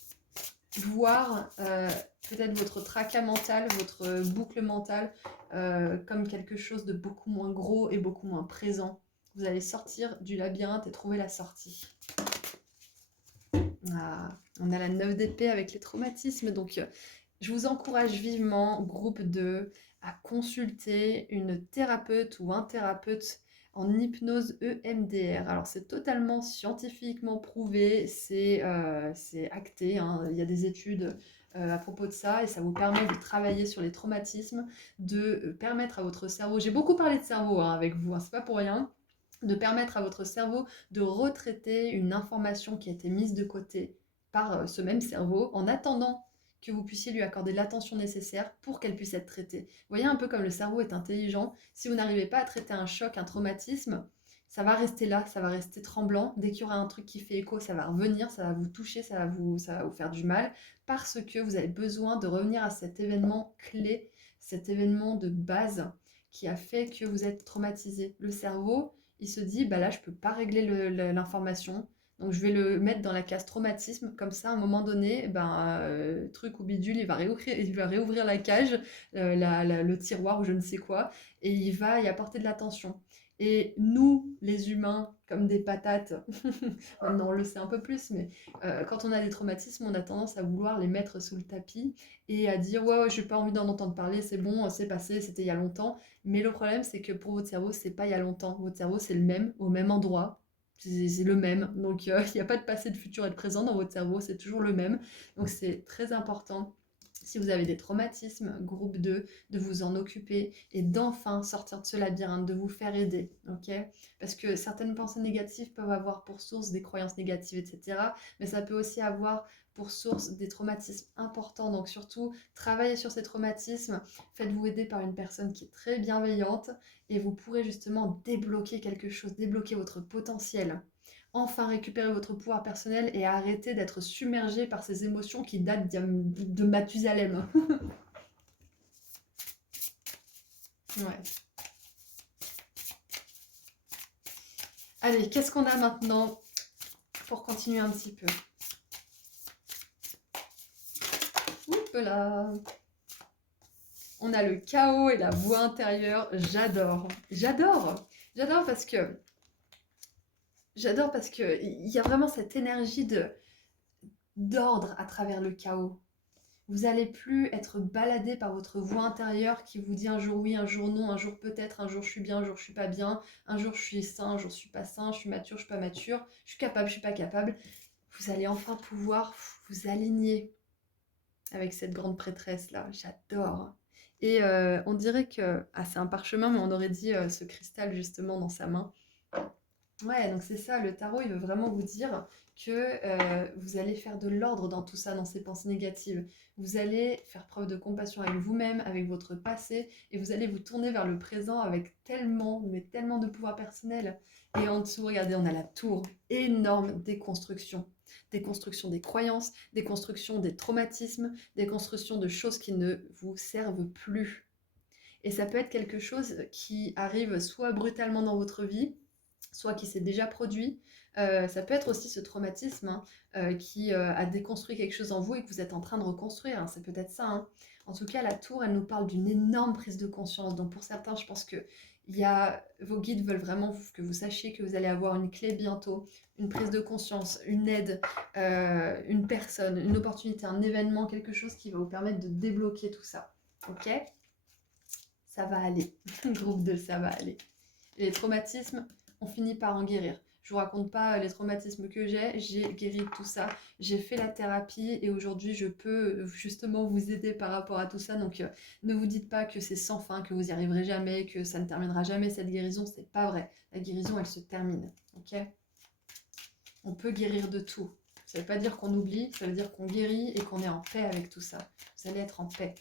voir peut-être votre tracas mental, votre boucle mentale comme quelque chose de beaucoup moins gros et beaucoup moins présent. Vous allez sortir du labyrinthe et trouver la sortie. Ah, on a la 9 d'épée avec les traumatismes, donc je vous encourage vivement, groupe 2, à consulter une thérapeute ou un thérapeute en hypnose EMDR. Alors c'est totalement scientifiquement prouvé, c'est acté, hein. Il y a des études à propos de ça et ça vous permet de travailler sur les traumatismes, de permettre à votre cerveau, j'ai beaucoup parlé de cerveau hein, avec vous, hein, c'est pas pour rien, de permettre à votre cerveau de retraiter une information qui a été mise de côté par ce même cerveau en attendant que vous puissiez lui accorder l'attention nécessaire pour qu'elle puisse être traitée. Vous voyez un peu comme le cerveau est intelligent, si vous n'arrivez pas à traiter un choc, un traumatisme, ça va rester là, ça va rester tremblant. Dès qu'il y aura un truc qui fait écho, ça va revenir, ça va vous toucher, ça va vous faire du mal, parce que vous avez besoin de revenir à cet événement clé, cet événement de base qui a fait que vous êtes traumatisé. Le cerveau, il se dit, bah là, je peux pas régler l'information, donc je vais le mettre dans la case traumatisme, comme ça, à un moment donné, ben, truc ou bidule, il va réouvrir la cage, le tiroir ou je ne sais quoi, et il va y apporter de l'attention. Et nous, les humains, comme des patates, maintenant on le sait un peu plus, mais quand on a des traumatismes, on a tendance à vouloir les mettre sous le tapis et à dire ouais, ouais j'ai pas envie d'en entendre parler, c'est bon, c'est passé, c'était il y a longtemps. Mais le problème, c'est que pour votre cerveau, c'est pas il y a longtemps. Votre cerveau, c'est le même, au même endroit. C'est le même. Donc, il n'y a pas de passé, de futur et de présent dans votre cerveau, c'est toujours le même. Donc, c'est très important, si vous avez des traumatismes, groupe 2, de vous en occuper et d'enfin sortir de ce labyrinthe, de vous faire aider, ok? Parce que certaines pensées négatives peuvent avoir pour source des croyances négatives, etc. Mais ça peut aussi avoir pour source des traumatismes importants. Donc surtout, travaillez sur ces traumatismes, faites-vous aider par une personne qui est très bienveillante et vous pourrez justement débloquer quelque chose, débloquer votre potentiel. Enfin récupérer votre pouvoir personnel et arrêter d'être submergé par ces émotions qui datent de Mathusalem. Ouais. Allez, qu'est-ce qu'on a maintenant pour continuer un petit peu? Oups là. On a le chaos et la voix intérieure. J'adore. J'adore. J'adore parce que J'adore parce qu'il y a vraiment cette énergie d'ordre à travers le chaos. Vous n'allez plus être baladé par votre voix intérieure qui vous dit un jour oui, un jour non, un jour peut-être, un jour je suis bien, un jour je suis pas bien, un jour je suis sain, un jour je suis pas sain, je suis mature, je suis pas mature, je suis capable, je suis pas capable. Vous allez enfin pouvoir vous aligner avec cette grande prêtresse là. J'adore. Et on dirait que, ah c'est un parchemin, mais on aurait dit ce cristal justement dans sa main. Ouais, donc c'est ça, le tarot, il veut vraiment vous dire que vous allez faire de l'ordre dans tout ça, dans ces pensées négatives. Vous allez faire preuve de compassion avec vous-même, avec votre passé, et vous allez vous tourner vers le présent avec tellement, mais tellement de pouvoir personnel. Et en dessous, regardez, on a la tour, énorme déconstruction. Déconstruction des croyances, déconstruction des traumatismes, déconstruction de choses qui ne vous servent plus. Et ça peut être quelque chose qui arrive soit brutalement dans votre vie, soit qui s'est déjà produit. Ça peut être aussi ce traumatisme hein, qui a déconstruit quelque chose en vous et que vous êtes en train de reconstruire. Hein, c'est peut-être ça. Hein. En tout cas, la tour, elle nous parle d'une énorme prise de conscience. Donc pour certains, je pense que vos guides veulent vraiment que vous sachiez que vous allez avoir une clé bientôt, une prise de conscience, une aide, une personne, une opportunité, un événement, quelque chose qui va vous permettre de débloquer tout ça. Ok? Ça va aller. Groupe 2, ça va aller. Et les traumatismes, on finit par en guérir. Je vous raconte pas les traumatismes que j'ai guéri de tout ça, j'ai fait la thérapie et aujourd'hui je peux justement vous aider par rapport à tout ça. Donc ne vous dites pas que c'est sans fin, que vous y arriverez jamais, que ça ne terminera jamais cette guérison, c'est pas vrai. La guérison elle se termine, ok? On peut guérir de tout. Ça veut pas dire qu'on oublie, ça veut dire qu'on guérit et qu'on est en paix avec tout ça. Vous allez être en paix.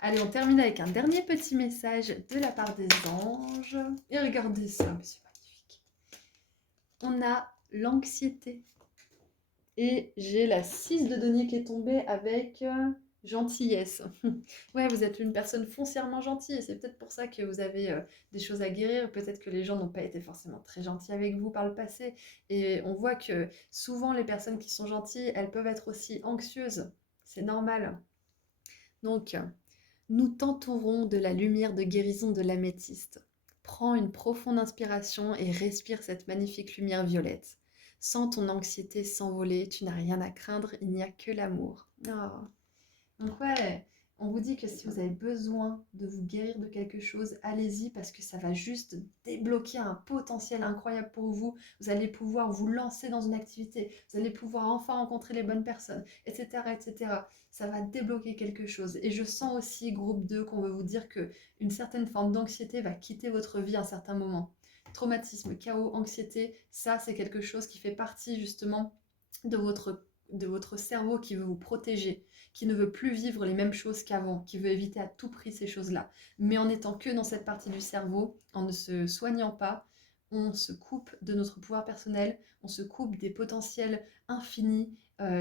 Allez, on termine avec un dernier petit message de la part des anges. Et regardez ça, mais c'est magnifique. On a l'anxiété. Et j'ai la 6 de denier qui est tombée avec gentillesse. Ouais, vous êtes une personne foncièrement gentille et c'est peut-être pour ça que vous avez des choses à guérir. Peut-être que les gens n'ont pas été forcément très gentils avec vous par le passé. Et on voit que souvent les personnes qui sont gentilles, elles peuvent être aussi anxieuses. C'est normal. Donc, nous t'entourons de la lumière de guérison de l'améthyste. Prends une profonde inspiration et respire cette magnifique lumière violette. Sens ton anxiété s'envoler, tu n'as rien à craindre, il n'y a que l'amour. Oh. Donc ouais, on vous dit que si vous avez besoin de vous guérir de quelque chose, allez-y parce que ça va juste débloquer un potentiel incroyable pour vous. Vous allez pouvoir vous lancer dans une activité, vous allez pouvoir enfin rencontrer les bonnes personnes, etc., etc. Ça va débloquer quelque chose. Et je sens aussi, groupe 2, qu'on veut vous dire que une certaine forme d'anxiété va quitter votre vie à un certain moment. Traumatisme, chaos, anxiété, ça c'est quelque chose qui fait partie justement de votre cerveau qui veut vous protéger, qui ne veut plus vivre les mêmes choses qu'avant, qui veut éviter à tout prix ces choses-là. Mais en étant que dans cette partie du cerveau, en ne se soignant pas, on se coupe de notre pouvoir personnel, on se coupe des potentiels infinis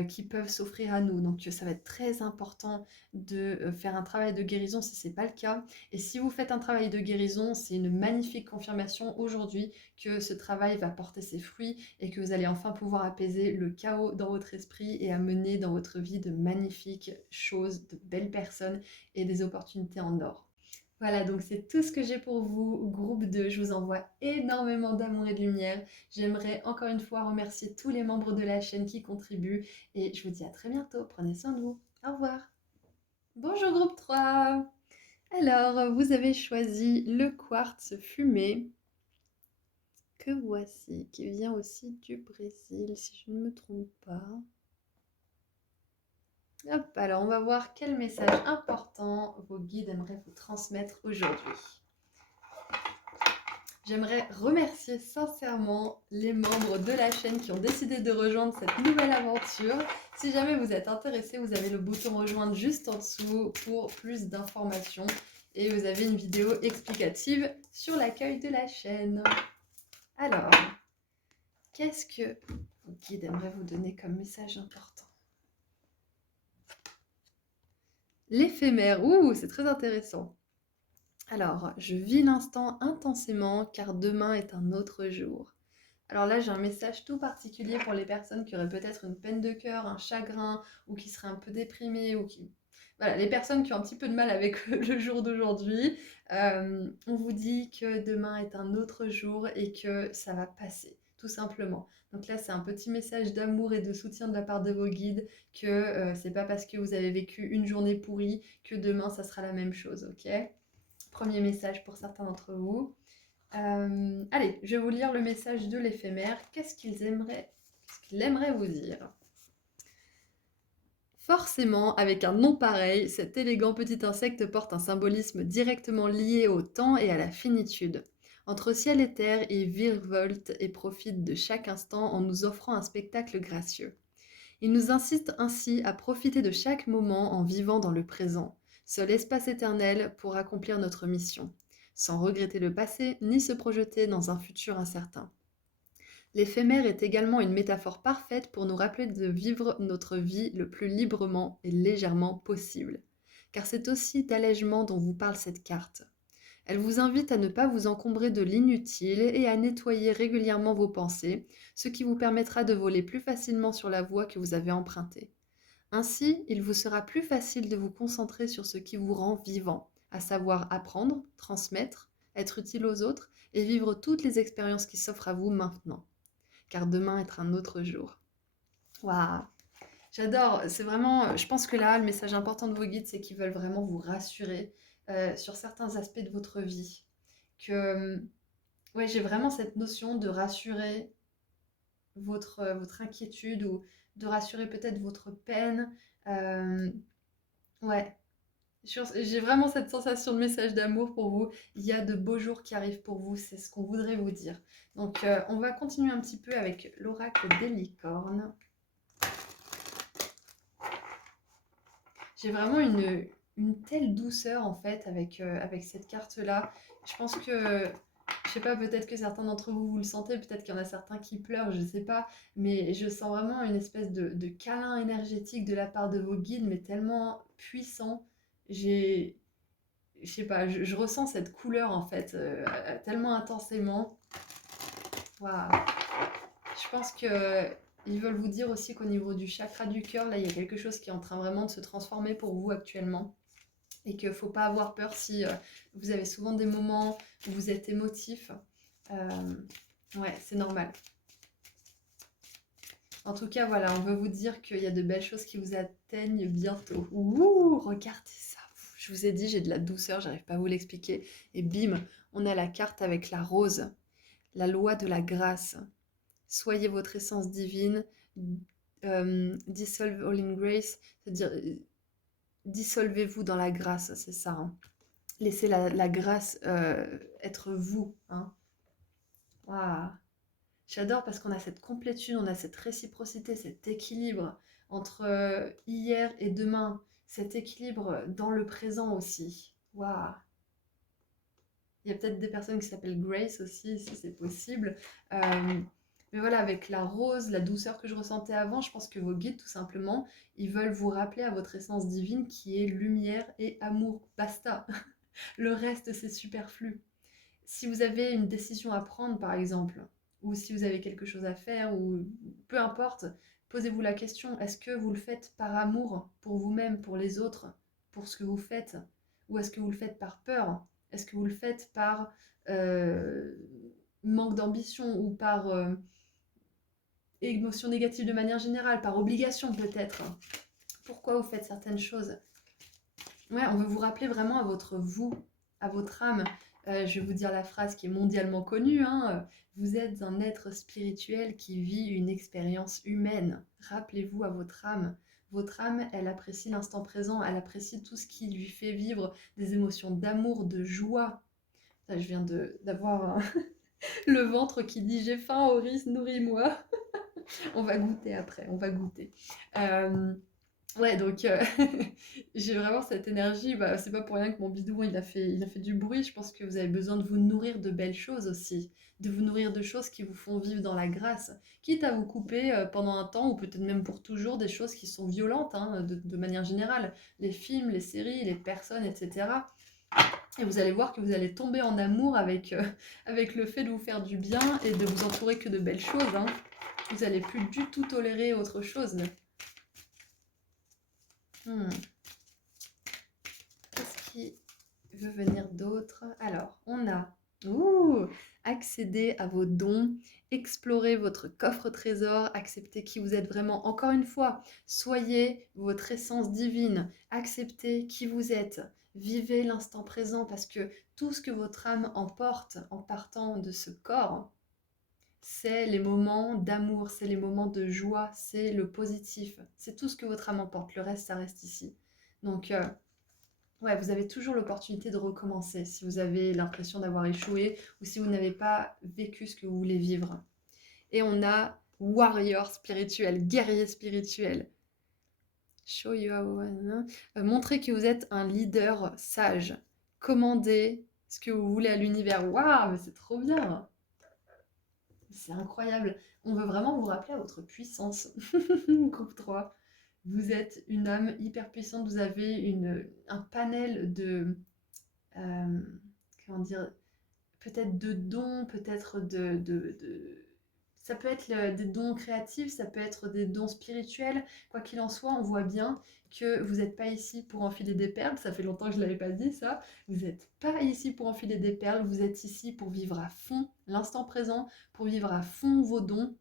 qui peuvent s'offrir à nous. Donc ça va être très important de faire un travail de guérison si ce n'est pas le cas. Et si vous faites un travail de guérison, c'est une magnifique confirmation aujourd'hui que ce travail va porter ses fruits et que vous allez enfin pouvoir apaiser le chaos dans votre esprit et amener dans votre vie de magnifiques choses, de belles personnes et des opportunités en or. Voilà, donc c'est tout ce que j'ai pour vous, groupe 2. Je vous envoie énormément d'amour et de lumière. J'aimerais encore une fois remercier tous les membres de la chaîne qui contribuent et je vous dis à très bientôt. Prenez soin de vous. Au revoir. Bonjour groupe 3. Alors, vous avez choisi le quartz fumé que voici, qui vient aussi du Brésil, si je ne me trompe pas. Hop, alors on va voir quel message important vos guides aimeraient vous transmettre aujourd'hui. J'aimerais remercier sincèrement les membres de la chaîne qui ont décidé de rejoindre cette nouvelle aventure. Si jamais vous êtes intéressé, vous avez le bouton rejoindre juste en dessous pour plus d'informations et vous avez une vidéo explicative sur l'accueil de la chaîne. Alors, qu'est-ce que vos guides aimeraient vous donner comme message important? L'éphémère, ouh, c'est très intéressant. Alors, je vis l'instant intensément car demain est un autre jour. Alors là, j'ai un message tout particulier pour les personnes qui auraient peut-être une peine de cœur, un chagrin, ou qui seraient un peu déprimées, ou qui... Voilà, les personnes qui ont un petit peu de mal avec le jour d'aujourd'hui. On vous dit que demain est un autre jour et que ça va passer. tout simplement. Donc là, c'est un petit message d'amour et de soutien de la part de vos guides que c'est pas parce que vous avez vécu une journée pourrie que demain, ça sera la même chose, ok? Premier message pour certains d'entre vous. Allez, je vais vous lire le message de l'éphémère. Qu'est-ce qu'il aimerait vous dire? Forcément, avec un nom pareil, cet élégant petit insecte porte un symbolisme directement lié au temps et à la finitude. Entre ciel et terre, il virevolte et profite de chaque instant en nous offrant un spectacle gracieux. Il nous incite ainsi à profiter de chaque moment en vivant dans le présent, seul espace éternel pour accomplir notre mission, sans regretter le passé ni se projeter dans un futur incertain. L'éphémère est également une métaphore parfaite pour nous rappeler de vivre notre vie le plus librement et légèrement possible. Car c'est aussi d'allègement dont vous parle cette carte. Elle vous invite à ne pas vous encombrer de l'inutile et à nettoyer régulièrement vos pensées, ce qui vous permettra de voler plus facilement sur la voie que vous avez empruntée. Ainsi, il vous sera plus facile de vous concentrer sur ce qui vous rend vivant, à savoir apprendre, transmettre, être utile aux autres et vivre toutes les expériences qui s'offrent à vous maintenant. Car demain est un autre jour. Waouh! J'adore, c'est vraiment, je pense que là, le message important de vos guides, c'est qu'ils veulent vraiment vous rassurer sur certains aspects de votre vie. Que, ouais, j'ai vraiment cette notion de rassurer votre inquiétude ou de rassurer peut-être votre peine. Euh, ouais, j'ai vraiment cette sensation de message d'amour pour vous. Il y a de beaux jours qui arrivent pour vous, c'est ce qu'on voudrait vous dire. Donc, on va continuer un petit peu avec l'oracle des licornes. J'ai vraiment une telle douceur en fait avec cette carte-là. Je pense que, je sais pas, peut-être que certains d'entre vous, vous le sentez, peut-être qu'il y en a certains qui pleurent, je sais pas, mais je sens vraiment une espèce de câlin énergétique de la part de vos guides, mais tellement puissant. J'ai, je sais pas, je ressens cette couleur en fait, tellement intensément. Waouh! Je pense que ils veulent vous dire aussi qu'au niveau du chakra du cœur, là, il y a quelque chose qui est en train vraiment de se transformer pour vous actuellement. Et qu'il ne faut pas avoir peur si vous avez souvent des moments où vous êtes émotif. Ouais, c'est normal. En tout cas, voilà, on veut vous dire qu'il y a de belles choses qui vous atteignent bientôt. Ouh, regardez ça. Je vous ai dit, j'ai de la douceur, j'arrive pas à vous l'expliquer. Et bim, on a la carte avec la rose, la loi de la grâce. Soyez votre essence divine, dissolve all in grace, c'est-à-dire dissolvez-vous dans la grâce, c'est ça. Hein. Laissez la grâce être vous. Hein. Waouh. J'adore parce qu'on a cette complétude, on a cette réciprocité, cet équilibre entre hier et demain, cet équilibre dans le présent aussi. Waouh. Il y a peut-être des personnes qui s'appellent Grace aussi, si c'est possible. Mais voilà, avec la rose, la douceur que je ressentais avant, je pense que vos guides, tout simplement, ils veulent vous rappeler à votre essence divine qui est lumière et amour. Basta. Le reste, c'est superflu. Si vous avez une décision à prendre, par exemple, ou si vous avez quelque chose à faire, ou peu importe, posez-vous la question, est-ce que vous le faites par amour pour vous-même, pour les autres, pour ce que vous faites, ou est-ce que vous le faites par peur? Est-ce que vous le faites par euh, manque d'ambition ou par émotion négative de manière générale, par obligation peut-être? Pourquoi vous faites certaines choses? Ouais, on veut vous rappeler vraiment à votre vous, à votre âme. Je vais vous dire la phrase qui est mondialement connue, hein, vous êtes un être spirituel qui vit une expérience humaine. Rappelez-vous à votre âme. Votre âme, elle apprécie l'instant présent, elle apprécie tout ce qui lui fait vivre des émotions d'amour, de joie. Ça, je viens d'avoir le ventre qui dit j'ai faim, Auris, nourris-moi. On va goûter après, on va goûter. Ouais, donc j'ai vraiment cette énergie. Bah, c'est pas pour rien que mon bidou, il a fait du bruit. Je pense que vous avez besoin de vous nourrir de belles choses aussi, de vous nourrir de choses qui vous font vivre dans la grâce, quitte à vous couper pendant un temps ou peut-être même pour toujours des choses qui sont violentes, hein, de manière générale, les films, les séries, les personnes, etc. Et vous allez voir que vous allez tomber en amour avec le fait de vous faire du bien et de vous entourer que de belles choses. Hein. Vous allez plus du tout tolérer autre chose. Hmm. Qu'est-ce qui veut venir d'autre? Alors, on a... Ouh! À accéder à vos dons, explorer votre coffre trésor, accepter qui vous êtes vraiment. Encore une fois, soyez votre essence divine, acceptez qui vous êtes, vivez l'instant présent parce que tout ce que votre âme emporte en partant de ce corps, c'est les moments d'amour, c'est les moments de joie, c'est le positif, c'est tout ce que votre âme emporte, le reste ça reste ici. Donc ouais, vous avez toujours l'opportunité de recommencer si vous avez l'impression d'avoir échoué ou si vous n'avez pas vécu ce que vous voulez vivre. Et on a warrior spirituel, guerrier spirituel. Show you how, montrez que vous êtes un leader sage. Commandez ce que vous voulez à l'univers. Waouh, mais c'est trop bien! C'est incroyable. On veut vraiment vous rappeler à votre puissance. Groupe 3. Vous êtes une âme hyper puissante. Vous avez un panel de... euh, comment dire? Peut-être de dons, peut-être ça peut être des dons créatifs, ça peut être des dons spirituels. Quoi qu'il en soit, on voit bien que vous n'êtes pas ici pour enfiler des perles. Ça fait longtemps que je ne l'avais pas dit, ça. Vous n'êtes pas ici pour enfiler des perles. Vous êtes ici pour vivre à fond l'instant présent, pour vivre à fond vos dons.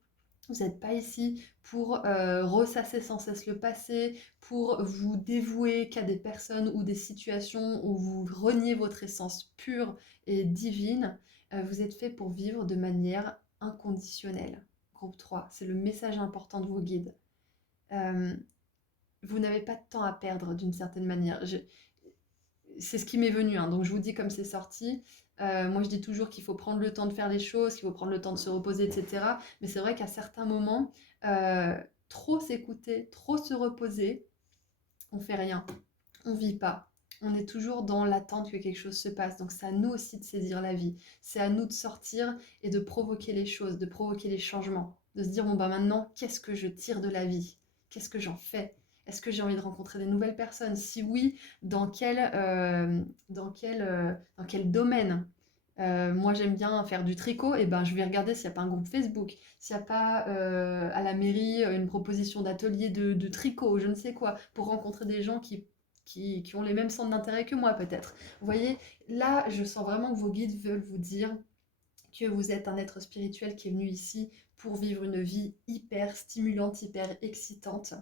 Vous n'êtes pas ici pour ressasser sans cesse le passé, pour vous dévouer qu'à des personnes ou des situations où vous reniez votre essence pure et divine. Vous êtes fait pour vivre de manière inconditionnelle. Groupe 3, c'est le message important de vos guides. Vous n'avez pas de temps à perdre d'une certaine manière. C'est ce qui m'est venu, hein, donc je vous dis comme c'est sorti. Moi, je dis toujours qu'il faut prendre le temps de faire les choses, qu'il faut prendre le temps de se reposer, etc. Mais c'est vrai qu'à certains moments, trop s'écouter, trop se reposer, on fait rien, on vit pas. On est toujours dans l'attente que quelque chose se passe. Donc c'est à nous aussi de saisir la vie. C'est à nous de sortir et de provoquer les choses, de provoquer les changements. De se dire, bon bah maintenant, qu'est-ce que je tire de la vie? Qu'est-ce que j'en fais? Est-ce que j'ai envie de rencontrer des nouvelles personnes? Si oui, dans quel domaine? Moi j'aime bien faire du tricot, et ben je vais regarder s'il n'y a pas un groupe Facebook, s'il n'y a pas à la mairie une proposition d'atelier de tricot, ou je ne sais quoi, pour rencontrer des gens qui ont les mêmes centres d'intérêt que moi peut-être. Vous voyez, là je sens vraiment que vos guides veulent vous dire que vous êtes un être spirituel qui est venu ici pour vivre une vie hyper stimulante, hyper excitante,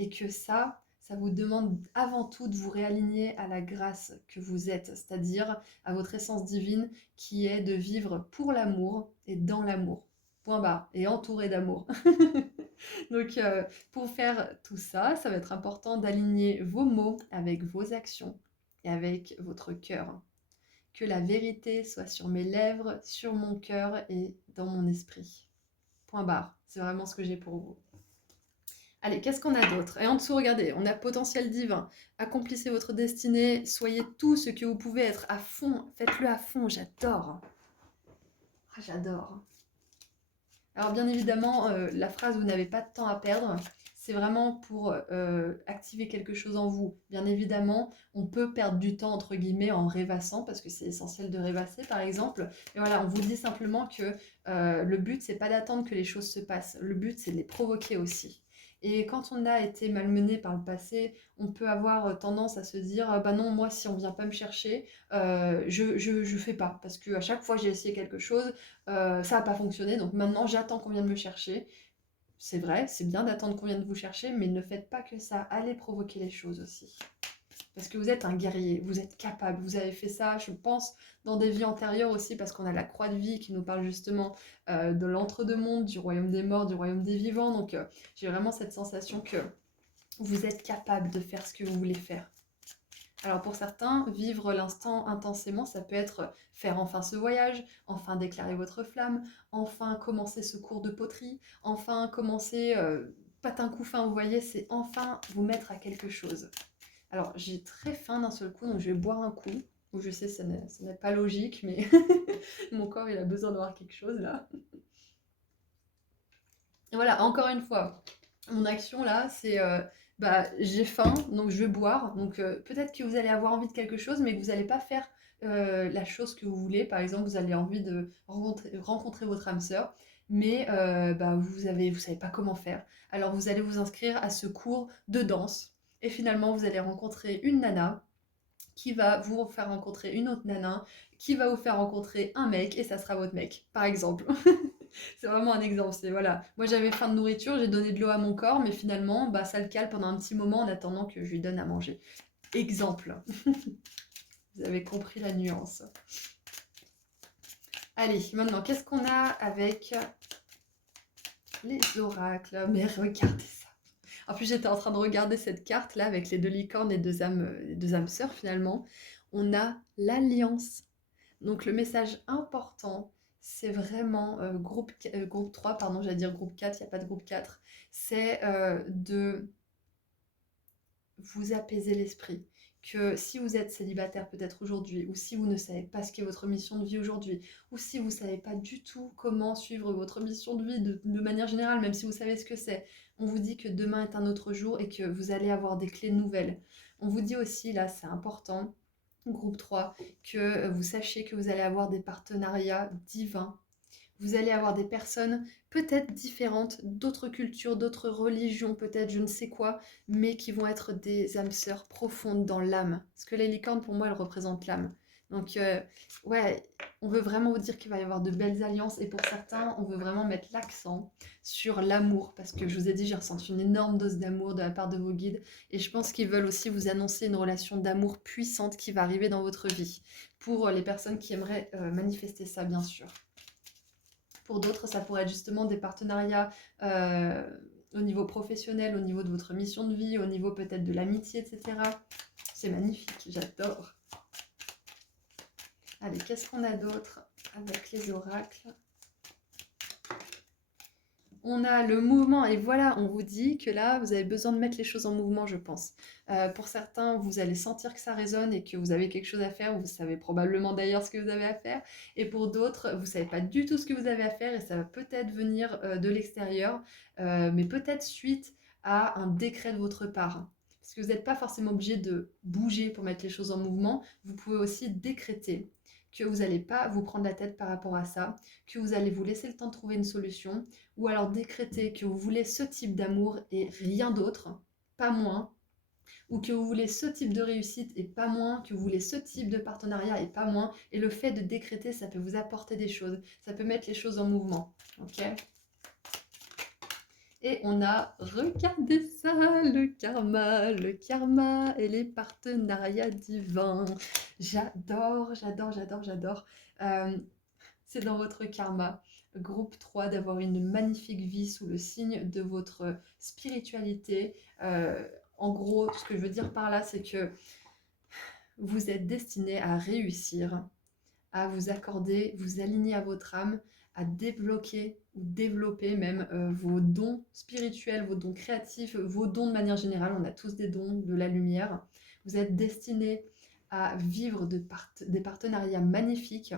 et que ça vous demande avant tout de vous réaligner à la grâce que vous êtes, c'est-à-dire à votre essence divine qui est de vivre pour l'amour et dans l'amour. Point barre. Et entouré d'amour. Donc, pour faire tout ça, ça va être important d'aligner vos mots avec vos actions et avec votre cœur. Que la vérité soit sur mes lèvres, sur mon cœur et dans mon esprit. Point barre. C'est vraiment ce que j'ai pour vous. Allez, qu'est-ce qu'on a d'autre? Et en dessous, regardez, on a potentiel divin. Accomplissez votre destinée, soyez tout ce que vous pouvez être à fond. Faites-le à fond, j'adore. Ah, j'adore. Alors bien évidemment, la phrase « vous n'avez pas de temps à perdre », c'est vraiment pour activer quelque chose en vous. Bien évidemment, on peut perdre du temps, entre guillemets, en rêvassant, parce que c'est essentiel de rêvasser, par exemple. Et voilà, on vous dit simplement que le but, c'est pas d'attendre que les choses se passent. Le but, c'est de les provoquer aussi. Et quand on a été malmené par le passé, on peut avoir tendance à se dire bah non, moi, si on vient pas me chercher, je fais pas. Parce qu'à chaque fois, j'ai essayé quelque chose, ça n'a pas fonctionné, donc maintenant, j'attends qu'on vienne me chercher. C'est vrai, c'est bien d'attendre qu'on vienne vous chercher, mais ne faites pas que ça. Allez provoquer les choses aussi. Parce que vous êtes un guerrier, vous êtes capable, vous avez fait ça, je pense, dans des vies antérieures aussi, parce qu'on a la croix de vie qui nous parle justement de l'entre-deux-mondes, du royaume des morts, du royaume des vivants. Donc j'ai vraiment cette sensation que vous êtes capable de faire ce que vous voulez faire. Alors pour certains, vivre l'instant intensément, ça peut être faire enfin ce voyage, enfin déclarer votre flamme, enfin commencer ce cours de poterie, enfin commencer patin coup fin, vous voyez, c'est enfin vous mettre à quelque chose. Alors j'ai très faim d'un seul coup, donc je vais boire un coup. Ou je sais, ça n'est pas logique, mais mon corps il a besoin d'avoir quelque chose là. Et voilà, encore une fois, mon action là, c'est j'ai faim, donc je vais boire. Donc peut-être que vous allez avoir envie de quelque chose, mais que vous n'allez pas faire la chose que vous voulez. Par exemple, vous avez envie de rencontrer votre âme sœur, mais vous savez pas comment faire. Alors vous allez vous inscrire à ce cours de danse, et finalement vous allez rencontrer une nana qui va vous faire rencontrer une autre nana qui va vous faire rencontrer un mec et ça sera votre mec, par exemple. C'est vraiment un exemple, c'est voilà. Moi j'avais faim de nourriture, j'ai donné de l'eau à mon corps, mais finalement, bah, ça le cale pendant un petit moment en attendant que je lui donne à manger. Exemple. Vous avez compris la nuance. Allez, maintenant, qu'est-ce qu'on a avec les oracles? Mais regardez ça. En plus, j'étais en train de regarder cette carte là avec les deux licornes et deux âmes sœurs finalement. On a l'alliance. Donc le message important, c'est vraiment groupe 3, pardon, j'allais dire groupe 4, il n'y a pas de groupe 4. C'est de vous apaiser l'esprit. Que si vous êtes célibataire peut-être aujourd'hui, ou si vous ne savez pas ce qu'est votre mission de vie aujourd'hui, ou si vous ne savez pas du tout comment suivre votre mission de vie de manière générale, même si vous savez ce que c'est, on vous dit que demain est un autre jour et que vous allez avoir des clés nouvelles. On vous dit aussi, là c'est important, groupe 3, que vous sachiez que vous allez avoir des partenariats divins. Vous allez avoir des personnes peut-être différentes, d'autres cultures, d'autres religions, peut-être je ne sais quoi, mais qui vont être des âmes sœurs profondes dans l'âme. Parce que les licornes, pour moi, elles représentent l'âme. Donc, ouais, on veut vraiment vous dire qu'il va y avoir de belles alliances. Et pour certains, on veut vraiment mettre l'accent sur l'amour. Parce que je vous ai dit, j'ai ressenti une énorme dose d'amour de la part de vos guides. Et je pense qu'ils veulent aussi vous annoncer une relation d'amour puissante qui va arriver dans votre vie. Pour les personnes qui aimeraient manifester ça, bien sûr. Pour d'autres, ça pourrait être justement des partenariats au niveau professionnel, au niveau de votre mission de vie, au niveau peut-être de l'amitié, etc. C'est magnifique, j'adore. Allez, qu'est-ce qu'on a d'autre avec les oracles? On a le mouvement et voilà, on vous dit que là, vous avez besoin de mettre les choses en mouvement, je pense. Pour certains, vous allez sentir que ça résonne et que vous avez quelque chose à faire. Vous savez probablement d'ailleurs ce que vous avez à faire. Et pour d'autres, vous ne savez pas du tout ce que vous avez à faire et ça va peut-être venir de l'extérieur, mais peut-être suite à un décret de votre part. Parce que vous n'êtes pas forcément obligé de bouger pour mettre les choses en mouvement. Vous pouvez aussi décréter que vous n'allez pas vous prendre la tête par rapport à ça, que vous allez vous laisser le temps de trouver une solution, ou alors décréter que vous voulez ce type d'amour et rien d'autre, pas moins, ou que vous voulez ce type de réussite et pas moins, que vous voulez ce type de partenariat et pas moins. Et le fait de décréter, ça peut vous apporter des choses, ça peut mettre les choses en mouvement. Ok ? Et on a, regardez ça, le karma et les partenariats divins. J'adore, j'adore, j'adore, j'adore. C'est dans votre karma, groupe 3, d'avoir une magnifique vie sous le signe de votre spiritualité. En gros, ce que je veux dire par là, c'est que vous êtes destiné à réussir, à vous accorder, vous aligner à votre âme, à débloquer ou développer même vos dons spirituels, vos dons créatifs, vos dons de manière générale. On a tous des dons de la lumière. Vous êtes destiné à vivre des partenariats magnifiques,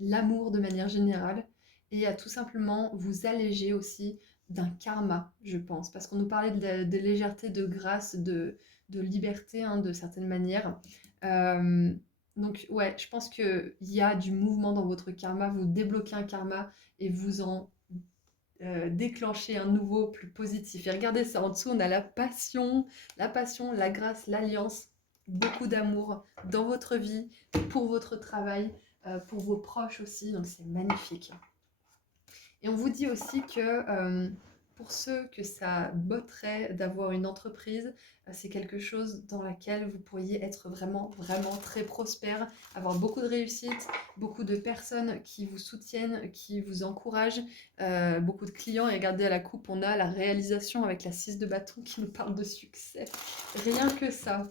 l'amour de manière générale, et à tout simplement vous alléger aussi d'un karma, je pense. Parce qu'on nous parlait de légèreté, de grâce, de liberté, hein, de certaines manières. Donc ouais, je pense qu'il y a du mouvement dans votre karma, vous débloquez un karma et vous en déclenchez un nouveau plus positif. Et regardez ça, en dessous on a la passion, la grâce, l'alliance, beaucoup d'amour dans votre vie, pour votre travail, pour vos proches aussi, donc c'est magnifique. Et on vous dit aussi que pour ceux que ça botterait d'avoir une entreprise, c'est quelque chose dans laquelle vous pourriez être vraiment, vraiment très prospère, avoir beaucoup de réussite, beaucoup de personnes qui vous soutiennent, qui vous encouragent, beaucoup de clients. Et regardez à la coupe, on a la réalisation avec la 6 de bâton qui nous parle de succès. Rien que ça.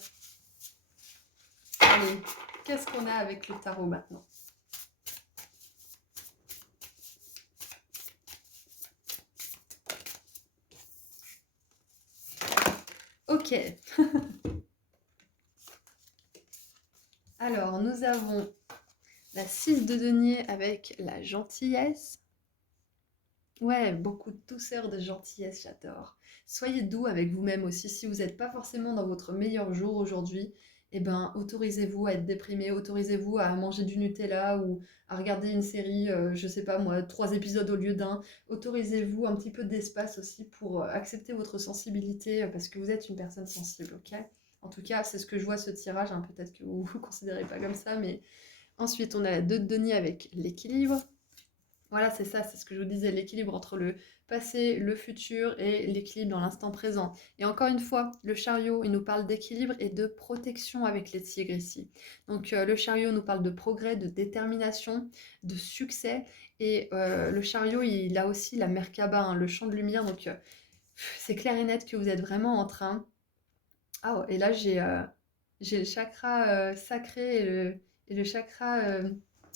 Allez, qu'est-ce qu'on a avec le tarot maintenant ? Ok. Alors, nous avons la 6 de denier avec la gentillesse. Ouais, beaucoup de douceur, de gentillesse, j'adore. Soyez doux avec vous-même aussi. Si vous n'êtes pas forcément dans votre meilleur jour aujourd'hui, eh ben, autorisez-vous à être déprimé, autorisez-vous à manger du Nutella ou à regarder une série, je sais pas moi, 3 épisodes au lieu d'un. Autorisez-vous un petit peu d'espace aussi pour accepter votre sensibilité parce que vous êtes une personne sensible, ok? En tout cas, c'est ce que je vois ce tirage, hein, peut-être que vous ne le considérez pas comme ça, mais Ensuite, on a la 2 de denier avec l'équilibre. Voilà, c'est ça, c'est ce que je vous disais, l'équilibre entre le passé, le futur et l'équilibre dans l'instant présent. Et encore une fois, le chariot, il nous parle d'équilibre et de protection avec les tigres ici. Donc le chariot nous parle de progrès, de détermination, de succès. Et le chariot, il a aussi la Merkaba, hein, le champ de lumière. Donc c'est clair et net que vous êtes vraiment en train. Ah, et là, j'ai le chakra sacré et le chakra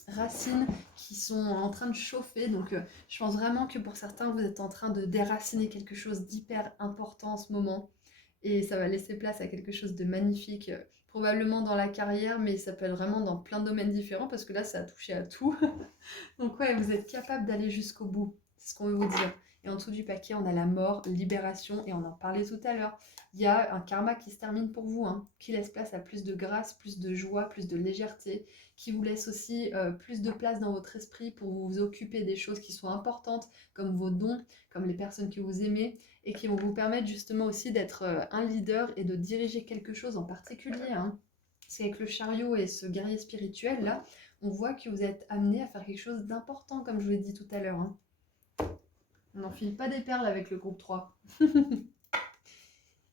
racine qui sont en train de chauffer. Donc, je pense vraiment que pour certains, vous êtes en train de déraciner quelque chose d'hyper important en ce moment. Et ça va laisser place à quelque chose de magnifique, probablement dans la carrière, mais ça peut être vraiment dans plein de domaines différents parce que là, ça a touché à tout. Donc ouais, vous êtes capable d'aller jusqu'au bout, c'est ce qu'on veut vous dire. Et en dessous du paquet, on a la mort, libération, et on en parlait tout à l'heure. Il y a un karma qui se termine pour vous, hein, qui laisse place à plus de grâce, plus de joie, plus de légèreté, qui vous laisse aussi plus de place dans votre esprit pour vous occuper des choses qui sont importantes, comme vos dons, comme les personnes que vous aimez, et qui vont vous permettre justement aussi d'être un leader et de diriger quelque chose en particulier, hein. C'est avec le chariot et ce guerrier spirituel là, on voit que vous êtes amené à faire quelque chose d'important, comme je vous l'ai dit tout à l'heure, hein. On n'enfile pas des perles avec le groupe 3.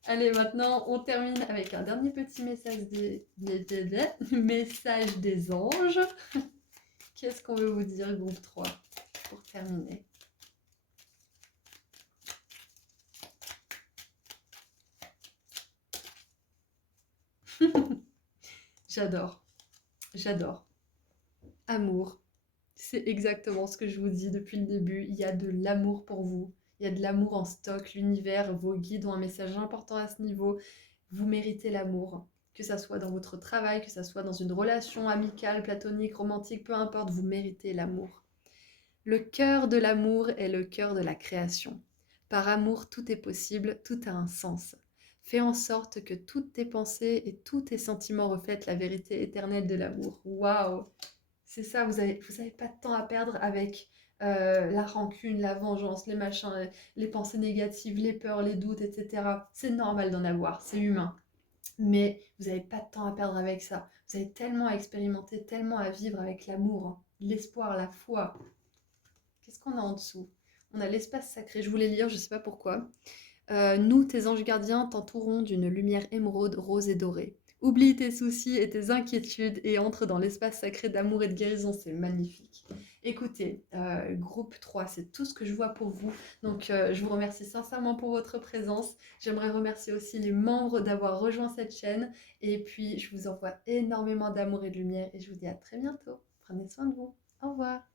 Allez, maintenant, on termine avec un dernier petit message message des anges. Qu'est-ce qu'on veut vous dire, groupe 3, pour terminer? J'adore, j'adore. Amour. C'est exactement ce que je vous dis depuis le début. Il y a de l'amour pour vous. Il y a de l'amour en stock. L'univers, vos guides ont un message important à ce niveau. Vous méritez l'amour. Que ça soit dans votre travail, que ça soit dans une relation amicale, platonique, romantique, peu importe, vous méritez l'amour. Le cœur de l'amour est le cœur de la création. Par amour, tout est possible, tout a un sens. Fais en sorte que toutes tes pensées et tous tes sentiments reflètent la vérité éternelle de l'amour. Waouh! C'est ça, vous avez pas de temps à perdre avec la rancune, la vengeance, les machins, les pensées négatives, les peurs, les doutes, etc. C'est normal d'en avoir, c'est humain. Mais vous n'avez pas de temps à perdre avec ça. Vous avez tellement à expérimenter, tellement à vivre avec l'amour, hein, l'espoir, la foi. Qu'est-ce qu'on a en dessous? On a l'espace sacré, je voulais lire, je ne sais pas pourquoi. Nous, tes anges gardiens, t'entourons d'une lumière émeraude, rose et dorée. Oublie tes soucis et tes inquiétudes et entre dans l'espace sacré d'amour et de guérison, c'est magnifique. Écoutez, groupe 3, c'est tout ce que je vois pour vous. Donc, je vous remercie sincèrement pour votre présence. J'aimerais remercier aussi les membres d'avoir rejoint cette chaîne. Et puis, je vous envoie énormément d'amour et de lumière et je vous dis à très bientôt. Prenez soin de vous. Au revoir.